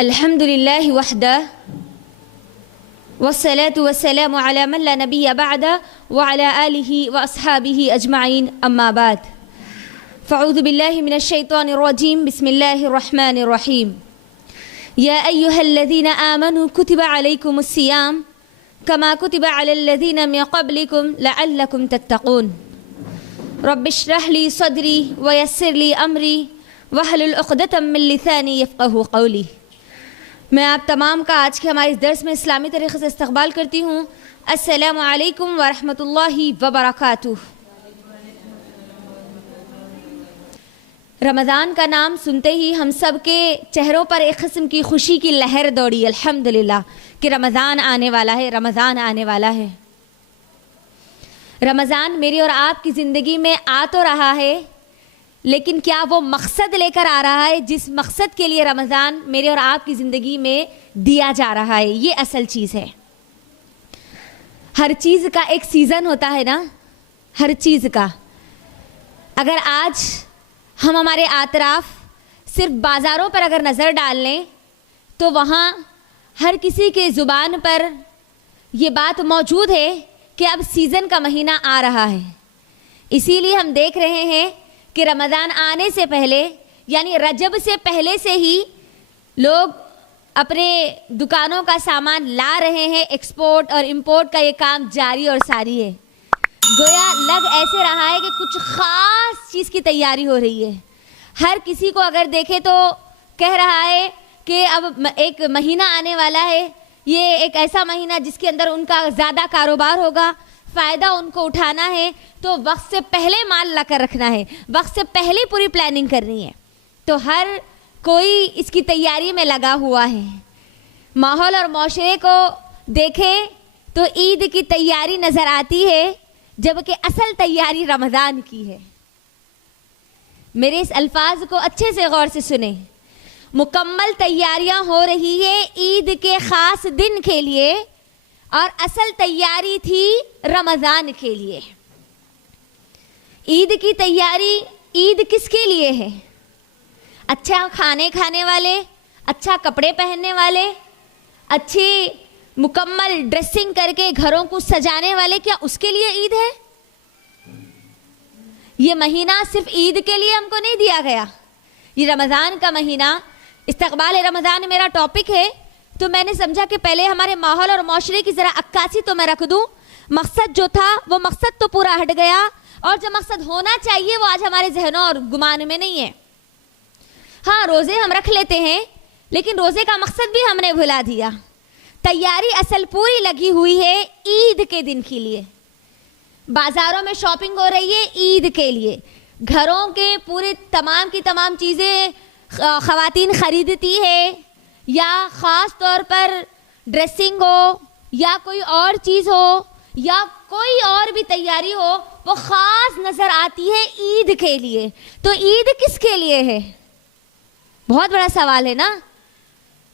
الحمد للہ وحدہ والصلاة والسلام على من لا نبی بعدہ وعلى آلہ واصحابہ اجمعین اما بعد فاعوذ باللہ من الشیطان الرجیم بسم اللہ الرحمن الرحیم یا ایہا الذین آمنوا کتب علیکم الصیام کما کتب علی الذین من قبلکم لعلکم تتقون رب اشرح لی صدری ویسر لی امری واحلل عقدۃ من لسانی یفقہوا قولی۔ میں آپ تمام کا آج کے ہمارے اس درس میں اسلامی طریقے سے استقبال کرتی ہوں۔ السلام علیکم ورحمۃ اللہ وبرکاتہ۔ رمضان کا نام سنتے ہی ہم سب کے چہروں پر ایک قسم کی خوشی کی لہر دوڑی الحمدللہ کہ رمضان آنے والا ہے، رمضان آنے والا ہے۔ رمضان میری اور آپ کی زندگی میں آ تو رہا ہے، لیکن کیا وہ مقصد لے کر آ رہا ہے جس مقصد کے لیے رمضان میرے اور آپ کی زندگی میں دیا جا رہا ہے؟ یہ اصل چیز ہے۔ ہر چیز کا ایک سیزن ہوتا ہے نا، ہر چیز کا۔ اگر آج ہم ہمارے اطراف صرف بازاروں پر اگر نظر ڈال لیں تو وہاں ہر کسی کے زبان پر یہ بات موجود ہے کہ اب سیزن کا مہینہ آ رہا ہے۔ اسی لیے ہم دیکھ رہے ہیں کہ رمضان آنے سے پہلے یعنی رجب سے پہلے سے ہی لوگ اپنے دکانوں کا سامان لا رہے ہیں، ایکسپورٹ اور امپورٹ کا یہ کام جاری اور ساری ہے۔ گویا لگ ایسے رہا ہے کہ کچھ خاص چیز کی تیاری ہو رہی ہے۔ ہر کسی کو اگر دیکھے تو کہہ رہا ہے کہ اب ایک مہینہ آنے والا ہے، یہ ایک ایسا مہینہ جس کے اندر ان کا زیادہ کاروبار ہوگا، فائدہ ان کو اٹھانا ہے، تو وقت سے پہلے مال لا کر رکھنا ہے، وقت سے پہلے پوری پلاننگ کرنی ہے۔ تو ہر کوئی اس کی تیاری میں لگا ہوا ہے۔ ماحول اور معاشرے کو دیکھیں تو عید کی تیاری نظر آتی ہے، جبکہ اصل تیاری رمضان کی ہے۔ میرے اس الفاظ کو اچھے سے غور سے سنیں۔ مکمل تیاریاں ہو رہی ہے عید کے خاص دن کے لیے، اور اصل تیاری تھی رمضان کے لیے۔ عید کی تیاری، عید کس کے لیے ہے؟ اچھا کھانے کھانے والے، اچھا کپڑے پہننے والے، اچھی مکمل ڈریسنگ کر کے گھروں کو سجانے والے، کیا اس کے لیے عید ہے؟ یہ مہینہ صرف عید کے لیے ہم کو نہیں دیا گیا۔ یہ رمضان کا مہینہ، استقبال رمضان میرا ٹاپک ہے، تو میں نے سمجھا کہ پہلے ہمارے ماحول اور معاشرے کی ذرا عکاسی تو میں رکھ دوں۔ مقصد جو تھا وہ مقصد تو پورا ہٹ گیا، اور جو مقصد ہونا چاہیے وہ آج ہمارے ذہنوں اور گمان میں نہیں ہے۔ ہاں روزے ہم رکھ لیتے ہیں، لیکن روزے کا مقصد بھی ہم نے بھلا دیا۔ تیاری اصل پوری لگی ہوئی ہے عید کے دن کے لیے۔ بازاروں میں شاپنگ ہو رہی ہے عید کے لیے، گھروں کے پورے تمام کی تمام چیزیں خواتین خریدتی ہے، یا خاص طور پر ڈریسنگ ہو یا کوئی اور چیز ہو یا کوئی اور بھی تیاری ہو، وہ خاص نظر آتی ہے عید کے لیے۔ تو عید کس کے لیے ہے؟ بہت بڑا سوال ہے نا۔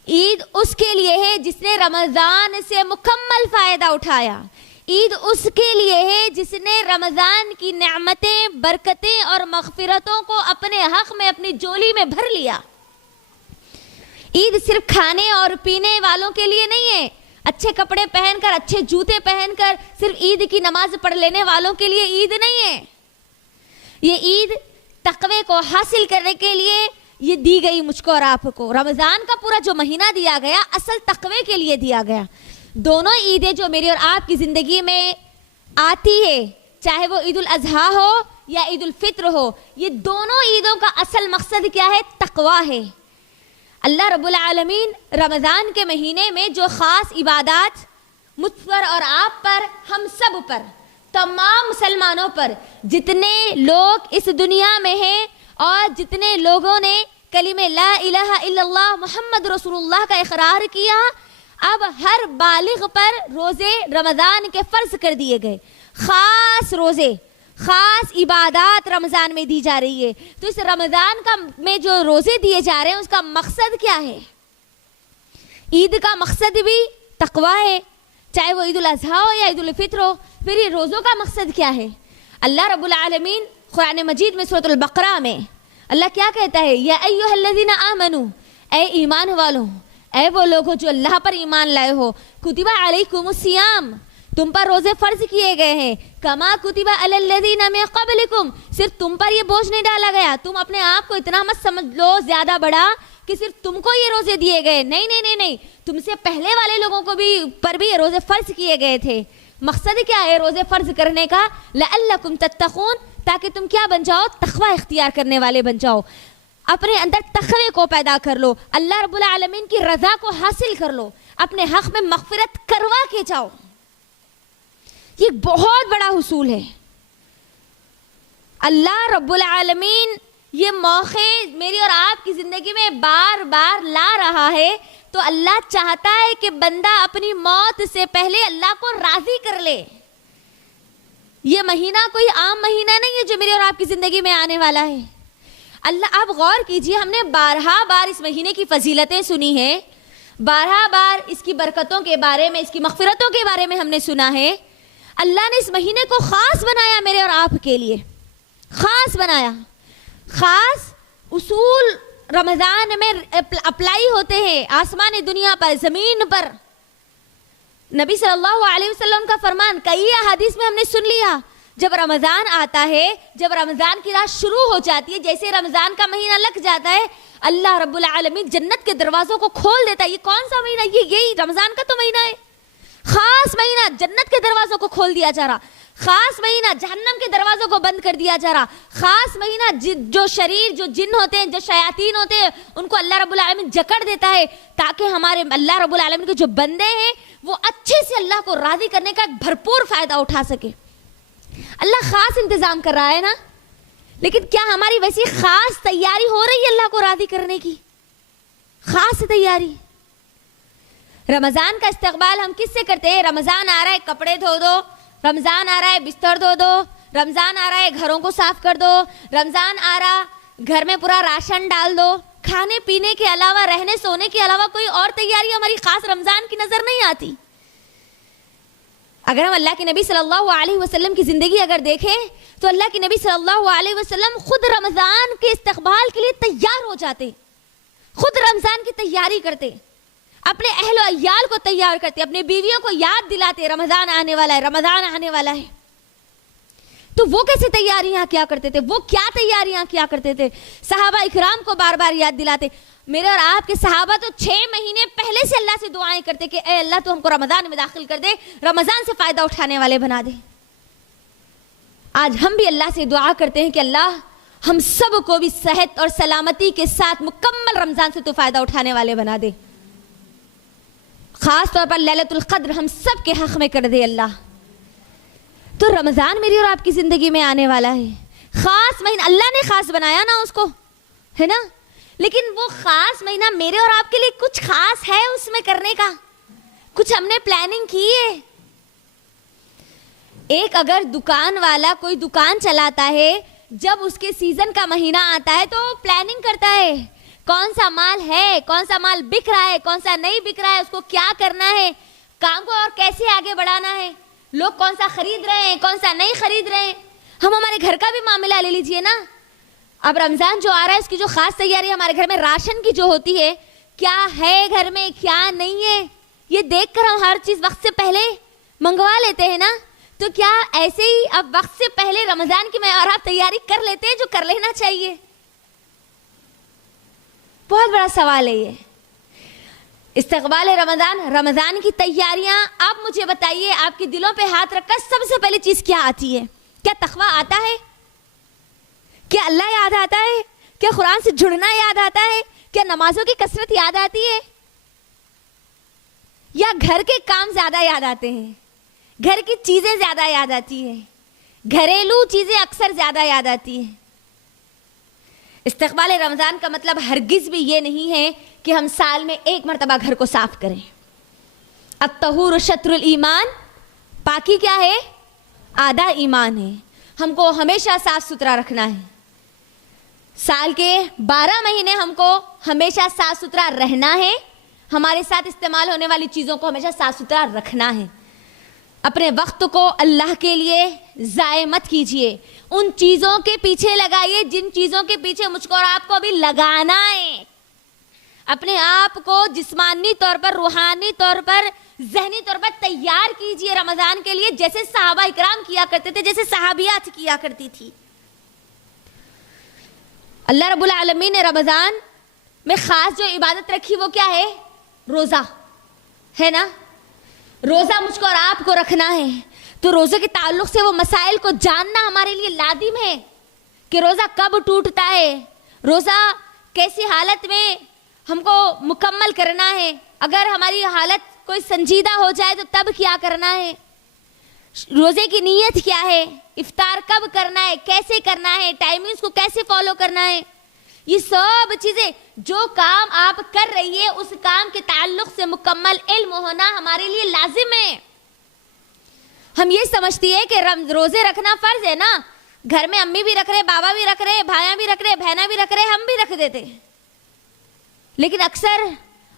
عید اس کے لیے ہے جس نے رمضان سے مکمل فائدہ اٹھایا۔ عید اس کے لیے ہے جس نے رمضان کی نعمتیں، برکتیں اور مغفرتوں کو اپنے حق میں، اپنی جولی میں بھر لیا۔ عید صرف کھانے اور پینے والوں کے لیے نہیں ہے، اچھے کپڑے پہن کر، اچھے جوتے پہن کر صرف عید کی نماز پڑھ لینے والوں کے لیے عید نہیں ہے۔ یہ عید تقوی کو حاصل کرنے کے لیے یہ دی گئی مجھ کو اور آپ کو۔ رمضان کا پورا جو مہینہ دیا گیا اصل تقوی کے لیے دیا گیا۔ دونوں عیدیں جو میری اور آپ کی زندگی میں آتی ہے، چاہے وہ عید الاضحیٰ ہو یا عید الفطر ہو، یہ دونوں عیدوں کا اصل مقصد کیا ہے؟ تقوی ہے۔ اللہ رب العالمین رمضان کے مہینے میں جو خاص عبادات مجھ پر اور آپ پر، ہم سب پر، تمام مسلمانوں پر، جتنے لوگ اس دنیا میں ہیں اور جتنے لوگوں نے کلمہ لا الہ الا اللہ محمد رسول اللہ کا اقرار کیا، اب ہر بالغ پر روزے رمضان کے فرض کر دیے گئے۔ خاص روزے، خاص عبادات رمضان میں دی جا رہی ہے۔ تو اس رمضان کا میں جو روزے دیے جا رہے ہیں اس کا مقصد کیا ہے؟ عید کا مقصد بھی تقوی ہے، چاہے وہ عید الاضحیٰ ہو یا عید الفطر ہو۔ پھر یہ روزوں کا مقصد کیا ہے؟ اللہ رب العالمین قرآن مجید میں سورۃ البقرہ میں اللہ کیا کہتا ہے؟ یا ایھا الذین آمنوا، اے ایمان والوں، اے وہ لوگ ہو جو اللہ پر ایمان لائے ہو، کتبہ علیکم الصیام، تم پر روزے فرض کیے گئے ہیں، کما کتبہ علی الذین من قبلکم، صرف تم پر یہ بوجھ نہیں ڈالا گیا، تم اپنے آپ کو اتنا مت سمجھ لو زیادہ بڑا کہ صرف تم کو یہ روزے دیے گئے، نہیں نہیں نہیں نہیں، تم سے پہلے والے لوگوں کو بھی پر بھی یہ روزے فرض کیے گئے تھے۔ مقصد کیا ہے روزے فرض کرنے کا؟ لعلکم تتقون، تاکہ تم کیا بن جاؤ؟ تقوی اختیار کرنے والے بن جاؤ، اپنے اندر تقوی کو پیدا کر لو، اللہ رب العالمین کی رضا کو حاصل کر لو، اپنے حق میں مغفرت کروا کے جاؤ۔ یہ بہت بڑا حصول ہے۔ اللہ رب العالمین یہ موقع میری اور آپ کی زندگی میں بار بار لا رہا ہے، تو اللہ چاہتا ہے کہ بندہ اپنی موت سے پہلے اللہ کو راضی کر لے۔ یہ مہینہ کوئی عام مہینہ نہیں ہے جو میری اور آپ کی زندگی میں آنے والا ہے۔ اللہ آپ غور کیجئے، ہم نے بارہا بار اس مہینے کی فضیلتیں سنی ہیں، بارہا بار اس کی برکتوں کے بارے میں، اس کی مغفرتوں کے بارے میں ہم نے سنا ہے۔ اللہ نے اس مہینے کو خاص بنایا میرے اور آپ کے لیے، خاص بنایا۔ خاص اصول رمضان میں اپلائی ہوتے ہیں آسمان دنیا پر، زمین پر۔ نبی صلی اللہ علیہ وسلم کا فرمان کئی احادیث میں ہم نے سن لیا، جب رمضان آتا ہے، جب رمضان کی رات شروع ہو جاتی ہے، جیسے رمضان کا مہینہ لگ جاتا ہے، اللہ رب العالمین جنت کے دروازوں کو کھول دیتا ہے۔ یہ کون سا مہینہ؟ یہی رمضان کا تو مہینہ ہے، خاص مہینہ، جنت کے دروازوں کو کھول دیا جا رہا، خاص مہینہ، جہنم کے دروازوں کو بند کر دیا جا رہا، خاص مہینہ، جو شریر، جو جن ہوتے ہیں، جو شیاطین ہوتے ہیں، ان کو اللہ رب العالمین جکڑ دیتا ہے، تاکہ ہمارے اللہ رب العالمین کے جو بندے ہیں وہ اچھے سے اللہ کو راضی کرنے کا ایک بھرپور فائدہ اٹھا سکے۔ اللہ خاص انتظام کر رہا ہے نا، لیکن کیا ہماری ویسی خاص تیاری ہو رہی ہے اللہ کو راضی کرنے کی؟ خاص تیاری۔ رمضان کا استقبال ہم کس سے کرتے ہیں؟ رمضان آ رہا ہے کپڑے دھو دو، رمضان آ رہا ہے بستر دھو دو، رمضان آ رہا ہے گھروں کو صاف کر دو، رمضان آ رہا گھر میں پورا راشن ڈال دو۔ کھانے پینے کے علاوہ، رہنے سونے کے علاوہ کوئی اور تیاری ہماری خاص رمضان کی نظر نہیں آتی۔ اگر ہم اللہ کے نبی صلی اللہ علیہ وسلم کی زندگی اگر دیکھیں تو اللہ کے نبی صلی اللہ علیہ وسلم خود رمضان کے استقبال کے لیے تیار ہو جاتے، خود رمضان کی تیاری کرتے، اپنے اہل و عیال کو تیار کرتے، اپنے بیویوں کو یاد دلاتے رمضان آنے والا ہے، رمضان آنے والا ہے۔ تو وہ کیسے تیاریاں کیا کرتے تھے؟ وہ کیا تیاریاں کیا کرتے تھے؟ صحابہ اکرام کو بار بار یاد دلاتے۔ میرے اور آپ کے صحابہ تو 6 مہینے پہلے سے اللہ سے دعائیں کرتے کہ اے اللہ تو ہم کو رمضان میں داخل کر دے، رمضان سے فائدہ اٹھانے والے بنا دے۔ آج ہم بھی اللہ سے دعا کرتے ہیں کہ اللہ ہم سب کو بھی صحت اور سلامتی کے ساتھ مکمل رمضان سے تو فائدہ اٹھانے والے بنا دے، خاص طور پر لیلۃ القدر ہم سب کے حق میں کر دے اللہ۔ تو رمضان میری اور آپ کی زندگی میں آنے والا ہے، خاص مہینہ، اللہ نے خاص بنایا نا اس کو، ہے نا، لیکن وہ خاص مہینہ میرے اور آپ کے لیے کچھ خاص ہے اس میں کرنے کا، کچھ ہم نے پلاننگ کی ہے۔ ایک اگر دکان والا کوئی دکان چلاتا ہے، جب اس کے سیزن کا مہینہ آتا ہے تو پلاننگ کرتا ہے، کون سا مال ہے، کون سا مال بک رہا ہے، کون سا نہیں بک رہا ہے، اس کو کیا کرنا ہے، کام کو اور کیسے آگے بڑھانا ہے، لوگ کون سا خرید رہے ہیں، کون سا نہیں خرید رہے ہیں۔ ہم ہمارے گھر کا بھی معاملہ لے لیجئے نا، اب رمضان جو آ رہا ہے اس کی جو خاص تیاری ہمارے گھر میں راشن کی جو ہوتی ہے، کیا ہے گھر میں کیا نہیں ہے، یہ دیکھ کر ہم ہر چیز وقت سے پہلے منگوا لیتے ہیں نا۔ تو کیا ایسے ہی اب وقت سے پہلے رمضان کی میں اور آپ تیاری کر لیتے ہیں جو کر لینا چاہیے؟ بہت بڑا سوال ہے یہ۔ استقبال رمضان، رمضان کی تیاریاں، آپ مجھے بتائیے، آپ کے دلوں پہ ہاتھ رکھ کر سب سے پہلے چیز کیا آتی ہے؟ کیا تقویٰ آتا ہے؟ کیا اللہ یاد آتا ہے؟ کیا قرآن سے جڑنا یاد آتا ہے؟ کیا نمازوں کی کثرت یاد آتی ہے؟ یا گھر کے کام زیادہ یاد آتے ہیں، گھر کی چیزیں زیادہ یاد آتی ہیں، گھریلو چیزیں اکثر زیادہ یاد آتی ہیں؟ استقبال رمضان کا مطلب ہرگز بھی یہ نہیں ہے کہ ہم سال میں ایک مرتبہ گھر کو صاف کریں۔ الطہور شطر الایمان، پاکی کیا ہے؟ آدھا ایمان ہے۔ ہم کو ہمیشہ صاف ستھرا رکھنا ہے، سال کے 12 مہینے ہم کو ہمیشہ صاف ستھرا رہنا ہے، ہمارے ساتھ استعمال ہونے والی چیزوں کو ہمیشہ صاف ستھرا رکھنا ہے۔ اپنے وقت کو اللہ کے لیے ضائع مت کیجیے، ان چیزوں کے پیچھے لگائیے جن چیزوں کے پیچھے مجھ کو اور آپ کو ابھی لگانا ہے۔ اپنے آپ کو جسمانی طور پر، روحانی طور پر، ذہنی طور پر تیار کیجئے رمضان کے لیے، جیسے صحابہ اکرام کیا کرتے تھے، جیسے صحابیات کیا کرتی تھی۔ اللہ رب العالمین نے رمضان میں خاص جو عبادت رکھی وہ کیا ہے؟ روزہ ہے نا۔ روزہ مجھ کو اور آپ کو رکھنا ہے، تو روزے کے تعلق سے وہ مسائل کو جاننا ہمارے لیے لازم ہے کہ روزہ کب ٹوٹتا ہے، روزہ کیسی حالت میں ہم کو مکمل کرنا ہے، اگر ہماری حالت کوئی سنجیدہ ہو جائے تو تب کیا کرنا ہے، روزے کی نیت کیا ہے، افطار کب کرنا ہے، کیسے کرنا ہے، ٹائمنگز کو کیسے فالو کرنا ہے، یہ سب چیزیں جو کام آپ کر رہی ہے اس کام کے تعلق سے مکمل علم ہونا ہمارے لیے لازم ہے۔ ہم یہ سمجھتی ہے کہ روزے رکھنا فرض ہے نا، گھر میں امی بھی رکھ رہے، بابا بھی رکھ رہے، بھائیاں بھی رکھ رہے، بہنیں بھی رکھ رہے، ہم بھی رکھ دیتے، لیکن اکثر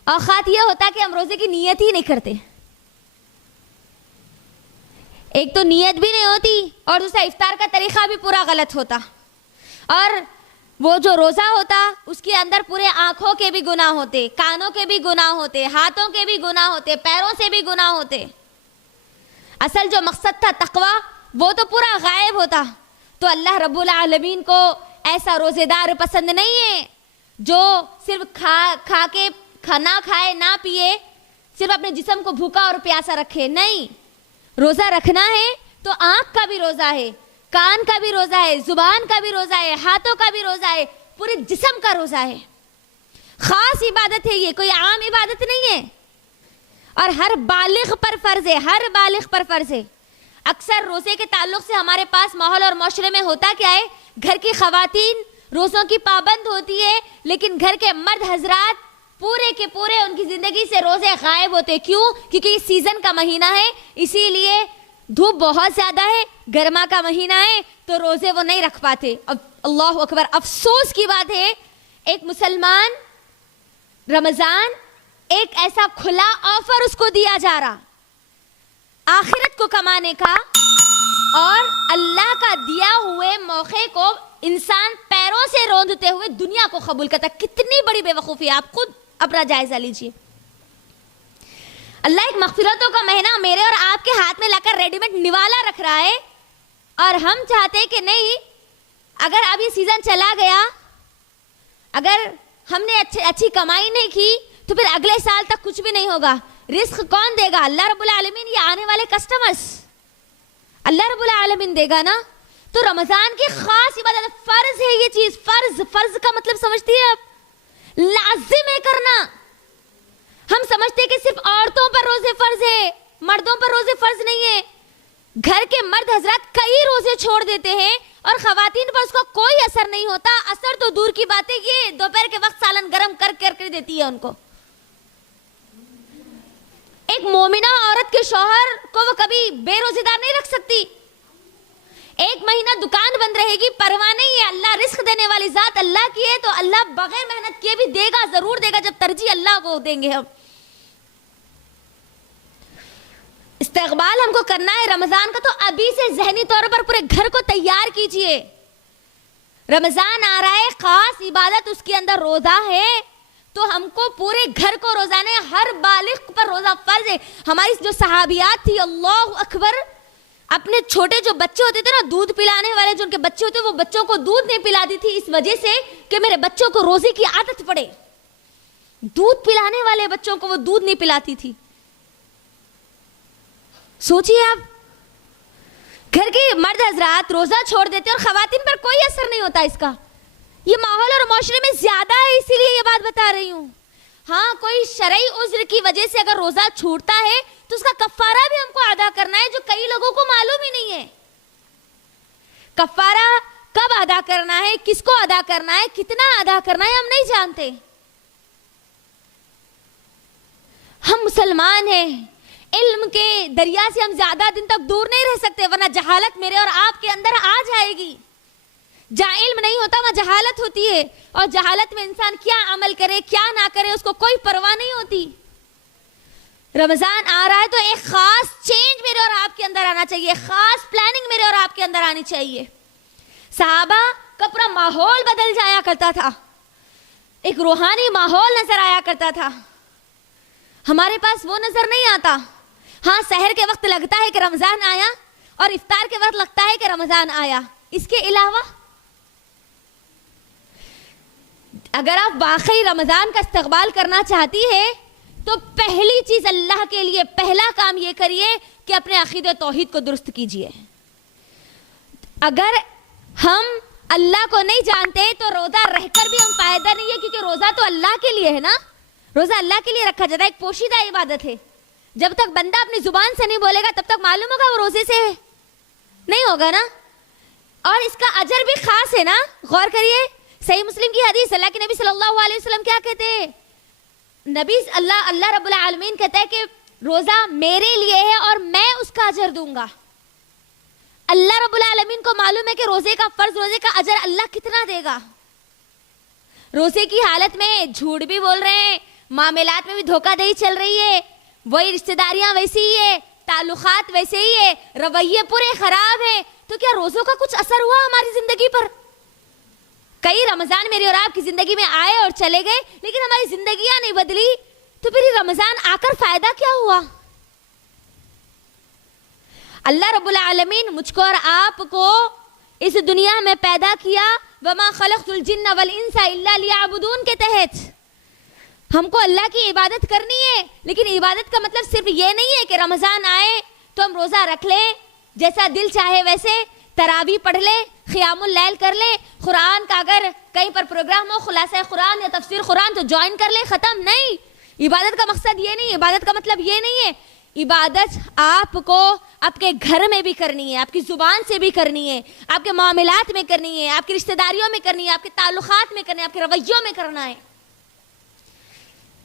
اوقات یہ ہوتا کہ ہم روزے کی نیت ہی نہیں کرتے۔ ایک تو نیت بھی نہیں ہوتی اور دوسرا افطار کا طریقہ بھی پورا غلط ہوتا، اور وہ جو روزہ ہوتا اس کے اندر پورے آنکھوں کے بھی گناہ ہوتے، کانوں کے بھی گناہ ہوتے، ہاتھوں کے بھی گناہ ہوتے، پیروں سے بھی گناہ ہوتے۔ اصل جو مقصد تھا تقوی وہ تو پورا غائب ہوتا۔ تو اللہ رب العالمین کو ایسا روزے دار پسند نہیں ہے جو صرف نہ کھائے نہ پیے، صرف اپنے جسم کو بھوکا اور پیاسا رکھے۔ نہیں، روزہ رکھنا ہے تو آنکھ کا بھی روزہ ہے، کان کا بھی روزہ ہے، زبان کا بھی روزہ ہے، ہاتھوں کا بھی روزہ ہے، پورے جسم کا روزہ ہے۔ خاص عبادت ہے یہ، کوئی عام عبادت نہیں ہے، اور ہر بالغ پر فرض ہے، ہر بالغ پر فرض ہے۔ اکثر روزے کے تعلق سے ہمارے پاس ماحول اور معاشرے میں ہوتا کیا ہے، گھر کی خواتین روزوں کی پابند ہوتی ہے، لیکن گھر کے مرد حضرات پورے کے پورے ان کی زندگی سے روزے غائب ہوتے۔ کیوں؟ کیونکہ یہ سیزن کا مہینہ ہے، اسی لیے دھوپ بہت زیادہ ہے، گرما کا مہینہ ہے، تو روزے وہ نہیں رکھ پاتے۔ اب اللہ اکبر، افسوس کی بات ہے، ایک مسلمان رمضان ایک ایسا کھلا آفر اس کو دیا جا رہا آخرت کو کمانے کا، اور اللہ کا دیا ہوئے موقع کو انسان پیروں سے روندتے ہوئے دنیا کو قبول کرتا۔ کتنی بڑی بے وقوفی ہے، آپ خود اپنا جائزہ لیجئے۔ اللہ ایک مغفرتوں کا مہینہ میرے اور آپ کے ہاتھ میں لا کر ریڈی میڈ نوالا رکھ رہا ہے، اور ہم چاہتے کہ نہیں، اگر اب یہ سیزن چلا گیا، اگر ہم نے اچھی کمائی نہیں کی تو پھر اگلے سال تک کچھ بھی نہیں ہوگا۔ رزق کون دے گا؟ اللہ رب العالمین، یہ آنے والے کسٹمرز اللہ رب العالمین دے گا نا۔ تو رمضان کی خاص عبادت، فرض ہے یہ چیز، فرض کا مطلب سمجھتی ہے آپ؟ لازم ہے کرنا۔ ہم سمجھتے کہ صرف عورتوں پر روزے فرض ہے، مردوں پر روزے فرض نہیں ہے۔ گھر کے مرد حضرات کئی روزے چھوڑ دیتے ہیں اور خواتین پر اس کا کوئی اثر نہیں ہوتا۔ اثر تو دور کی بات ہے، یہ دوپہر کے وقت سالن گرم کر دیتی ہے ان کو۔ ایک مومنہ عورت کے شوہر کو وہ کبھی بے روزے دار نہیں رکھ سکتی۔ ایک مہینہ دکان بند رہے گی، پرواہ نہیں ہے، اللہ رزق دینے والی ذات اللہ کی ہے، تو اللہ بغیر محنت کیے بھی دے گا، ضرور دے گا، جب ترجیح اللہ کو دیں گے ہم۔ استقبال ہم کو کرنا ہے رمضان کا، تو ابھی سے ذہنی طور پر پورے گھر کو تیار کیجئے۔ رمضان آ رہا ہے، خاص عبادت اس کے اندر روزہ ہے، تو ہم کو پورے گھر کو روزانے، ہر بالغ پر روزہ فرض ہے۔ ہماری جو صحابیات تھی، اللہ اکبر، اپنے چھوٹے جو بچے ہوتے تھے نا، دودھ پلانے والے جو ان کے بچے ہوتے، وہ بچوں کو دودھ نہیں پلاتی تھی اس وجہ سے کہ میرے بچوں کو روزے کی عادت پڑے۔ دودھ پلانے والے بچوں کو وہ دودھ نہیں پلاتی تھی۔ سوچیے آپ، گھر کے مرد حضرات روزہ چھوڑ دیتے اور خواتین پر کوئی اثر نہیں ہوتا اس کا۔ یہ ماحول اور معاشرے میں زیادہ ہے، اسی لیے یہ بات بتا رہی ہوں۔ ہاں، کوئی شرعی عذر کی وجہ سے اگر روزہ چھوٹتا ہے تو اس کا کفارہ بھی ہم کو ادا کرنا ہے، جو کئی لوگوں کو معلوم ہی نہیں ہے۔ کفارہ کب ادا کرنا ہے، کس کو ادا کرنا ہے، کتنا ادا کرنا ہے، ہم نہیں جانتے۔ ہم مسلمان ہیں، علم کے دریا سے ہم زیادہ دن تک دور نہیں رہ سکتے، ورنہ جہالت میرے اور آپ کے اندر آ جائے گی۔ جہاں علم نہیں ہوتا وہاں جہالت ہوتی ہے، اور جہالت میں انسان کیا عمل کرے کیا نہ کرے اس کو کوئی پرواہ نہیں ہوتی۔ رمضان آ رہا ہے تو ایک خاص چینج میرے اور آپ کے اندر آنا چاہیے، خاص پلاننگ میرے اور آپ کے اندر آنی چاہیے۔ صحابہ کا پورا ماحول بدل جایا کرتا تھا۔ ایک روحانی ماحول نظر آیا کرتا تھا. ہمارے پاس وہ نظر نہیں آتا. ہاں سحر کے وقت لگتا ہے کہ رمضان آیا اور افطار کے وقت لگتا ہے کہ رمضان آیا. اس کے علاوہ اگر آپ واقعی رمضان کا استقبال کرنا چاہتی ہے تو پہلی چیز اللہ کے لیے پہلا کام یہ کریے کہ اپنے عقیدہ توحید کو درست کیجیے. اگر ہم اللہ کو نہیں جانتے تو روزہ رہ کر بھی ہم فائدہ نہیں ہے, کیونکہ روزہ تو اللہ کے لیے ہے نا. روزہ اللہ کے لیے رکھا جاتا ہے, ایک پوشیدہ عبادت ہے. جب تک بندہ اپنی زبان سے نہیں بولے گا تب تک معلوم ہوگا وہ روزے سے نہیں ہوگا نا. اور اس کا اجر بھی خاص ہے نا. غور کریے, صحیح مسلم کی حدیث, اللہ کے نبی صلی اللہ علیہ وسلم کیا کہتے ہیں؟ نبی اللہ رب العالمین کہتا ہے کہ روزہ میرے لیے ہے اور میں اس کا اجر دوں گا. اللہ رب العالمین کو معلوم ہے کہ روزے کا فرض, روزے کا اجر اللہ کتنا دے گا. روزے کی حالت میں جھوٹ بھی بول رہے ہیں, معاملات میں بھی دھوکہ دہی چل رہی ہے, وہی رشتہ داریاں ویسی ہی ہے, تعلقات ویسے ہی ہے, رویے پورے خراب ہے. تو کیا روزوں کا کچھ اثر ہوا ہماری زندگی پر؟ کئی رمضان میری اور آپ کی زندگی میں آئے اور چلے گئے, لیکن ہماری زندگیاں نہیں بدلی. تو پھر یہ رمضان آ کر فائدہ کیا ہوا؟ اللہ رب العالمین مجھ کو اور آپ کو اس دنیا میں پیدا کیا, وما خلقت الجن والانس الا لیعبدون کے تحت. ہم کو اللہ کی عبادت کرنی ہے, لیکن عبادت کا مطلب صرف یہ نہیں ہے کہ رمضان آئے تو ہم روزہ رکھ لیں, جیسا دل چاہے ویسے تراویح پڑھ لے, قیام اللیل کر لے, قرآن کا اگر کہیں پر پروگرام ہو خلاصہ قرآن یا تفسیر قرآن تو جوائن کر لے, ختم. نہیں, عبادت کا مقصد یہ نہیں, عبادت کا مطلب یہ نہیں ہے. عبادت آپ کو آپ کے گھر میں بھی کرنی ہے, آپ کی زبان سے بھی کرنی ہے, آپ کے معاملات میں کرنی ہے, آپ کی رشتہ داریوں میں کرنی ہے, آپ کے تعلقات میں کرنی ہے, آپ کے رویوں میں کرنا ہے.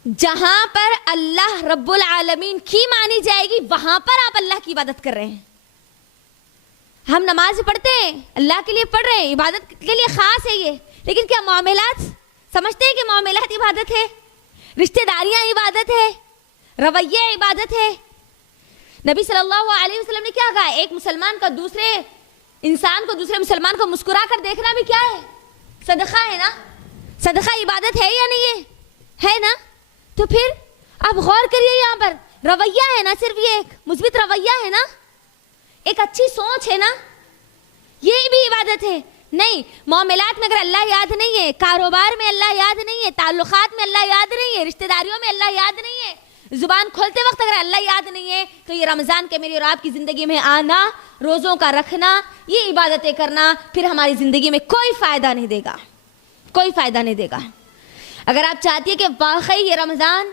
جہاں پر اللہ رب العالمین کی مانی جائے گی وہاں پر آپ اللہ کی عبادت کر رہے ہیں. ہم نماز پڑھتے ہیں, اللہ کے لیے پڑھ رہے ہیں, عبادت کے لیے خاص ہے یہ, لیکن کیا معاملات سمجھتے ہیں کہ معاملات عبادت ہے, رشتہ داریاں عبادت ہے, رویے عبادت ہے. نبی صلی اللہ علیہ وسلم نے کیا کہا؟ ایک مسلمان کا دوسرے انسان کو, دوسرے مسلمان کو مسکرا کر دیکھنا بھی کیا ہے؟ صدقہ ہے نا. صدقہ عبادت ہے یا نہیں ہے نا. تو پھر آپ غور کریے, یہاں پر رویہ ہے نا, صرف یہ ایک مثبت رویہ ہے نا, ایک اچھی سوچ ہے نا, یہ بھی عبادت ہے. نہیں, معاملات میں اگر اللہ یاد نہیں ہے, کاروبار میں اللہ یاد نہیں ہے, تعلقات میں اللہ یاد نہیں ہے, رشتہ داریوں میں اللہ یاد نہیں ہے, زبان کھولتے وقت اگر اللہ یاد نہیں ہے, تو یہ رمضان کے میری اور آپ کی زندگی میں آنا, روزوں کا رکھنا, یہ عبادتیں کرنا پھر ہماری زندگی میں کوئی فائدہ نہیں دے گا, کوئی فائدہ نہیں دے گا. اگر آپ چاہتی ہیں کہ واقعی یہ رمضان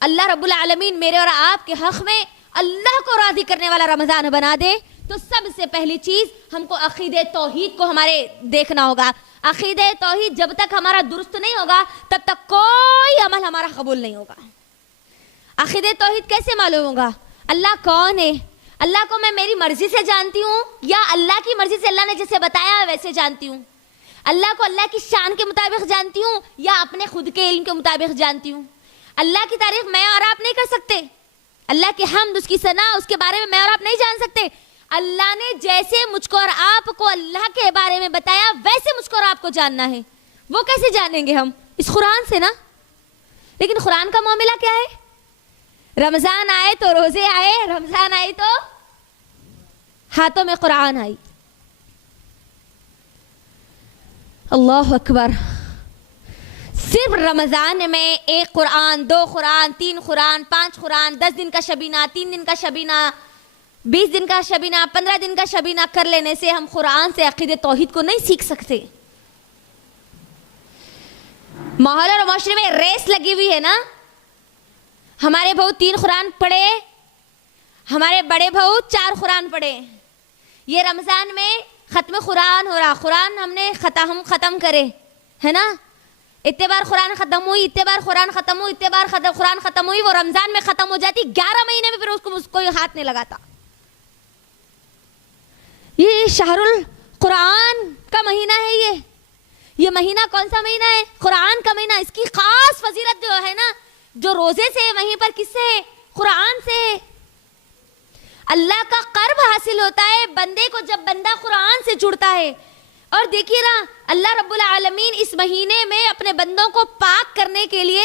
اللہ رب العالمین میرے اور آپ کے حق میں اللہ کو راضی کرنے والا رمضان بنا دے, تو سب سے پہلی چیز ہم کو عقیدہ توحید کو ہمارے دیکھنا ہوگا. عقیدہ توحید جب تک ہمارا درست نہیں ہوگا تب تک کوئی عمل ہمارا قبول نہیں ہوگا. عقیدہ توحید کیسے معلوم ہوگا؟ اللہ کون ہے, اللہ کو میں میری مرضی سے جانتی ہوں یا اللہ کی مرضی سے اللہ نے جیسے بتایا ویسے جانتی ہوں؟ اللہ کو اللہ کی شان کے مطابق جانتی ہوں یا اپنے خود کے علم کے مطابق جانتی ہوں؟ اللہ کی تعریف میں اور آپ نہیں کر سکتے, اللہ کی حمد, اس کی ثنا, اس کے بارے میں میں اور آپ نہیں جان سکتے. اللہ نے جیسے مجھ کو اور آپ کو اللہ کے بارے میں بتایا ویسے مجھ کو اور آپ کو جاننا ہے. وہ کیسے جانیں گے ہم؟ اس قرآن سے نا. لیکن قرآن کا معاملہ کیا ہے؟ رمضان آئے تو روزے آئے, رمضان آئی تو ہاتھوں میں قرآن آئی. اللہ اکبر. صرف رمضان میں 1 قرآن, 2 قرآن, 3 قرآن, 5 قرآن, 10 دن کا شبینہ, 3 دن کا شبینہ, 20 دن کا شبینہ, 15 دن کا شبینہ کر لینے سے ہم قرآن سے عقیدہ توحید کو نہیں سیکھ سکتے. ماحول اور معاشرے میں ریس لگی ہوئی ہے نا. ہمارے بہو 3 قرآن پڑھے, ہمارے بڑے بہو 4 قرآن پڑھے. یہ رمضان میں ختم قرآن ہو رہا, قرآن ہم نے ختم کرے ہے نا. اتنے بار قرآن ختم ہوئی, اتنے بار قرآن ختم ہوئی, اتنے بار قرآن ختم ہوئی, وہ رمضان میں ختم ہو جاتی, 11 مہینے میں پھر اس کو کوئی ہاتھ نہیں لگاتا. یہ شہر القرآن کا مہینہ ہے. یہ مہینہ کون سا مہینہ ہے؟ قرآن کا مہینہ. اس کی خاص فضیلت جو ہے نا, جو روزے سے وہیں پر کس سے؟ قرآن سے. اللہ کا قرب حاصل ہوتا ہے بندے کو جب بندہ قرآن سے جڑتا ہے. اور دیکھیے نا اللہ رب العالمین اس مہینے میں اپنے بندوں کو پاک کرنے کے لیے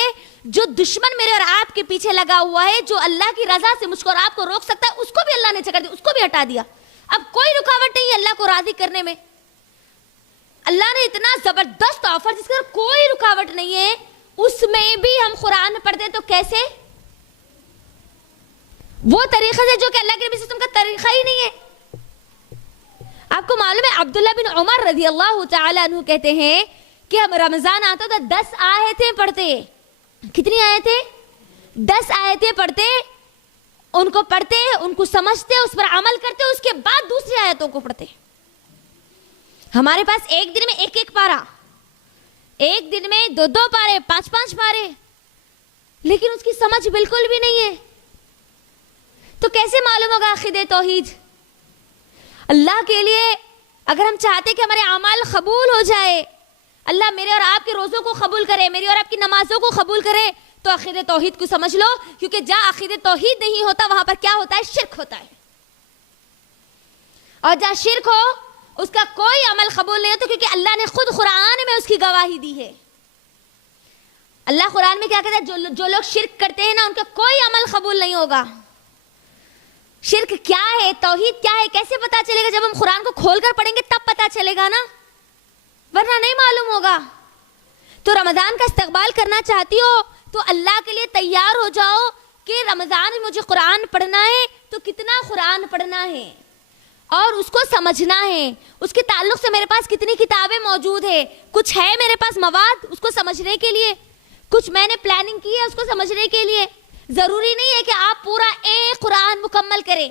جو دشمن میرے اور آپ کے پیچھے لگا ہوا ہے، جو اللہ کی رضا سے مجھ کو اور آپ کو روک سکتا ہے، اس کو بھی اللہ نے چکر دیا، اس کو بھی ہٹا دیا. اب کوئی رکاوٹ نہیں ہے اللہ کو راضی کرنے میں. اللہ نے اتنا زبردست آفر جس کا کوئی رکاوٹ نہیں ہے، اس میں بھی ہم قرآن پڑھتے تو کیسے؟ وہ طریقے سے جو کہ اللہ کے نبی صلی اللہ علیہ وسلم کا طریقہ ہی نہیں ہے. آپ کو معلوم ہے عبداللہ بن عمر رضی اللہ تعالیٰ عنہ کہتے ہیں کہ ہم رمضان آتا تو 10 آیتیں پڑھتے. کتنی آیتیں؟ 10 آیتیں پڑھتے، ان کو پڑھتے، ان کو سمجھتے، اس پر عمل کرتے، اس کے بعد دوسری آیتوں کو پڑھتے. ہمارے پاس ایک دن میں ایک پارہ، ایک دن میں 2 پارے، 5 پارے، لیکن اس کی سمجھ بالکل بھی نہیں ہے. تو کیسے معلوم ہوگا عقیدہ توحید؟ اللہ کے لیے اگر ہم چاہتے کہ ہمارے اعمال قبول ہو جائے، اللہ میرے اور آپ کے روزوں کو قبول کرے، میری اور آپ کی نمازوں کو قبول کرے، تو عقیدہ توحید کو سمجھ لو. کیونکہ جہاں عقیدہ توحید نہیں ہوتا وہاں پر کیا ہوتا ہے؟ شرک ہوتا ہے. اور جہاں شرک ہو اس کا کوئی عمل قبول نہیں ہوتا، کیونکہ اللہ نے خود قرآن میں اس کی گواہی دی ہے. اللہ قرآن میں کیا کہتا ہے؟ جو لوگ شرک کرتے ہیں نا ان کا کوئی عمل قبول نہیں ہوگا. شرک کیا ہے، توحید کیا ہے، کیسے پتا چلے گا؟ جب ہم قرآن کو کھول کر پڑھیں گے تب پتا چلے گا نا، ورنہ نہیں معلوم ہوگا. تو رمضان کا استقبال کرنا چاہتی ہو تو اللہ کے لیے تیار ہو جاؤ کہ رمضان میں مجھے قرآن پڑھنا ہے تو کتنا قرآن پڑھنا ہے اور اس کو سمجھنا ہے. اس کے تعلق سے میرے پاس کتنی کتابیں موجود ہے، کچھ ہے میرے پاس مواد اس کو سمجھنے کے لیے، کچھ میں نے پلاننگ کی ہے اس کو سمجھنے کے لیے. ضروری نہیں ہے کہ آپ پورا ایک قرآن مکمل کریں،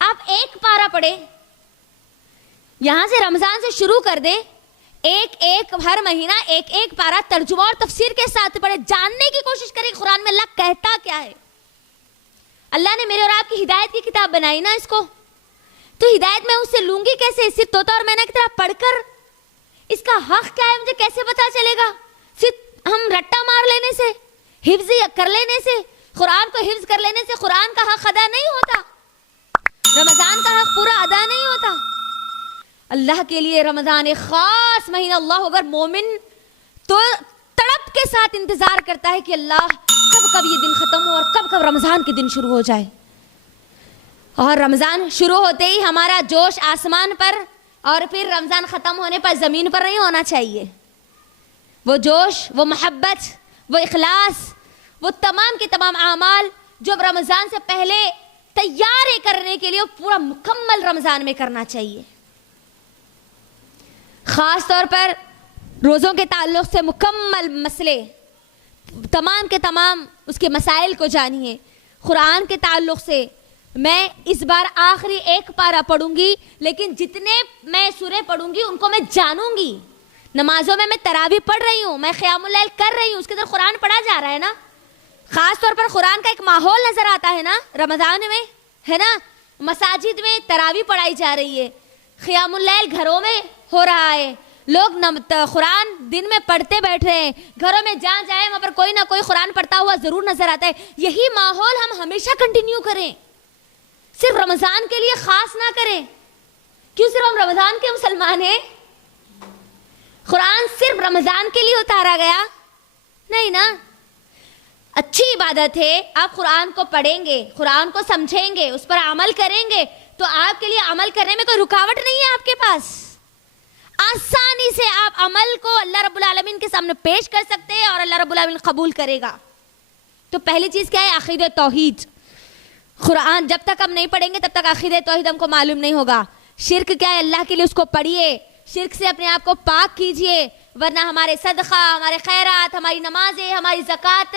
آپ ایک پارہ پڑھیں. یہاں سے رمضان سے شروع کر دیں، ایک ہر مہینہ ایک پارہ ترجمہ اور تفسیر کے ساتھ پڑھیں، جاننے کی کوشش کریں قرآن میں اللہ کہتا کیا ہے. اللہ نے میرے اور آپ کی ہدایت کی کتاب بنائی نا اس کو، تو ہدایت میں اس سے لوں گی کیسے؟ صرف طوطا اور مینا کی طرح پڑھ کر. اس کا حق کیا ہے مجھے کیسے پتا چلے گا؟ صرف ہم رٹا مار لینے سے، حفظ کر لینے سے، قرآن کو حفظ کر لینے سے قرآن کا حق ادا نہیں ہوتا، رمضان کا حق پورا ادا نہیں ہوتا. اللہ کے لیے رمضان ایک خاص مہینہ. اللہ اگر مومن تو تڑپ کے ساتھ انتظار کرتا ہے کہ اللہ کب یہ دن ختم ہو اور کب رمضان کے دن شروع ہو جائے. اور رمضان شروع ہوتے ہی ہمارا جوش آسمان پر اور پھر رمضان ختم ہونے پر زمین پر نہیں ہونا چاہیے. وہ جوش، وہ محبت، وہ اخلاص، وہ تمام کے تمام اعمال جو رمضان سے پہلے تیاری کرنے کے لیے پورا مکمل رمضان میں کرنا چاہیے. خاص طور پر روزوں کے تعلق سے مکمل مسئلے، تمام کے تمام اس کے مسائل کو جانیے. قرآن کے تعلق سے میں اس بار آخری ایک پارہ پڑھوں گی، لیکن جتنے میں سورے پڑھوں گی ان کو میں جانوں گی. نمازوں میں تراویح پڑھ رہی ہوں، میں قیام اللیل کر رہی ہوں، اس کے اندر قرآن پڑھا جا رہا ہے نا. خاص طور پر قرآن کا ایک ماحول نظر آتا ہے نا رمضان میں، ہے نا. مساجد میں تراویح پڑھائی جا رہی ہے، قیام اللیل گھروں میں ہو رہا ہے، لوگ قرآن دن میں پڑھتے بیٹھ رہے ہیں. گھروں میں جہاں جائیں وہاں پر کوئی نہ کوئی قرآن پڑھتا ہوا ضرور نظر آتا ہے. یہی ماحول ہم ہمیشہ کنٹینیو کریں، صرف رمضان کے لیے خاص نہ کریں. کیوں صرف ہم رمضان کے مسلمان ہیں؟ قرآن صرف رمضان کے لیے اتارا گیا نہیں نا. اچھی عبادت ہے، آپ قرآن کو پڑھیں گے، قرآن کو سمجھیں گے، اس پر عمل کریں گے تو آپ کے لیے عمل کرنے میں کوئی رکاوٹ نہیں ہے. آپ کے پاس آسانی سے آپ عمل کو اللہ رب العالمین کے سامنے پیش کر سکتے ہیں اور اللہ رب العالمین قبول کرے گا. تو پہلی چیز کیا ہے؟ عقیدہ توحید. قرآن جب تک ہم نہیں پڑھیں گے تب تک عقیدہ توحید ہم کو معلوم نہیں ہوگا. شرک کیا ہے؟ اللہ کے لیے اس کو پڑھیے، شرک سے اپنے آپ کو پاک کیجئے، ورنہ ہمارے صدقہ، ہمارے خیرات، ہماری نمازیں، ہماری زکوٰۃ،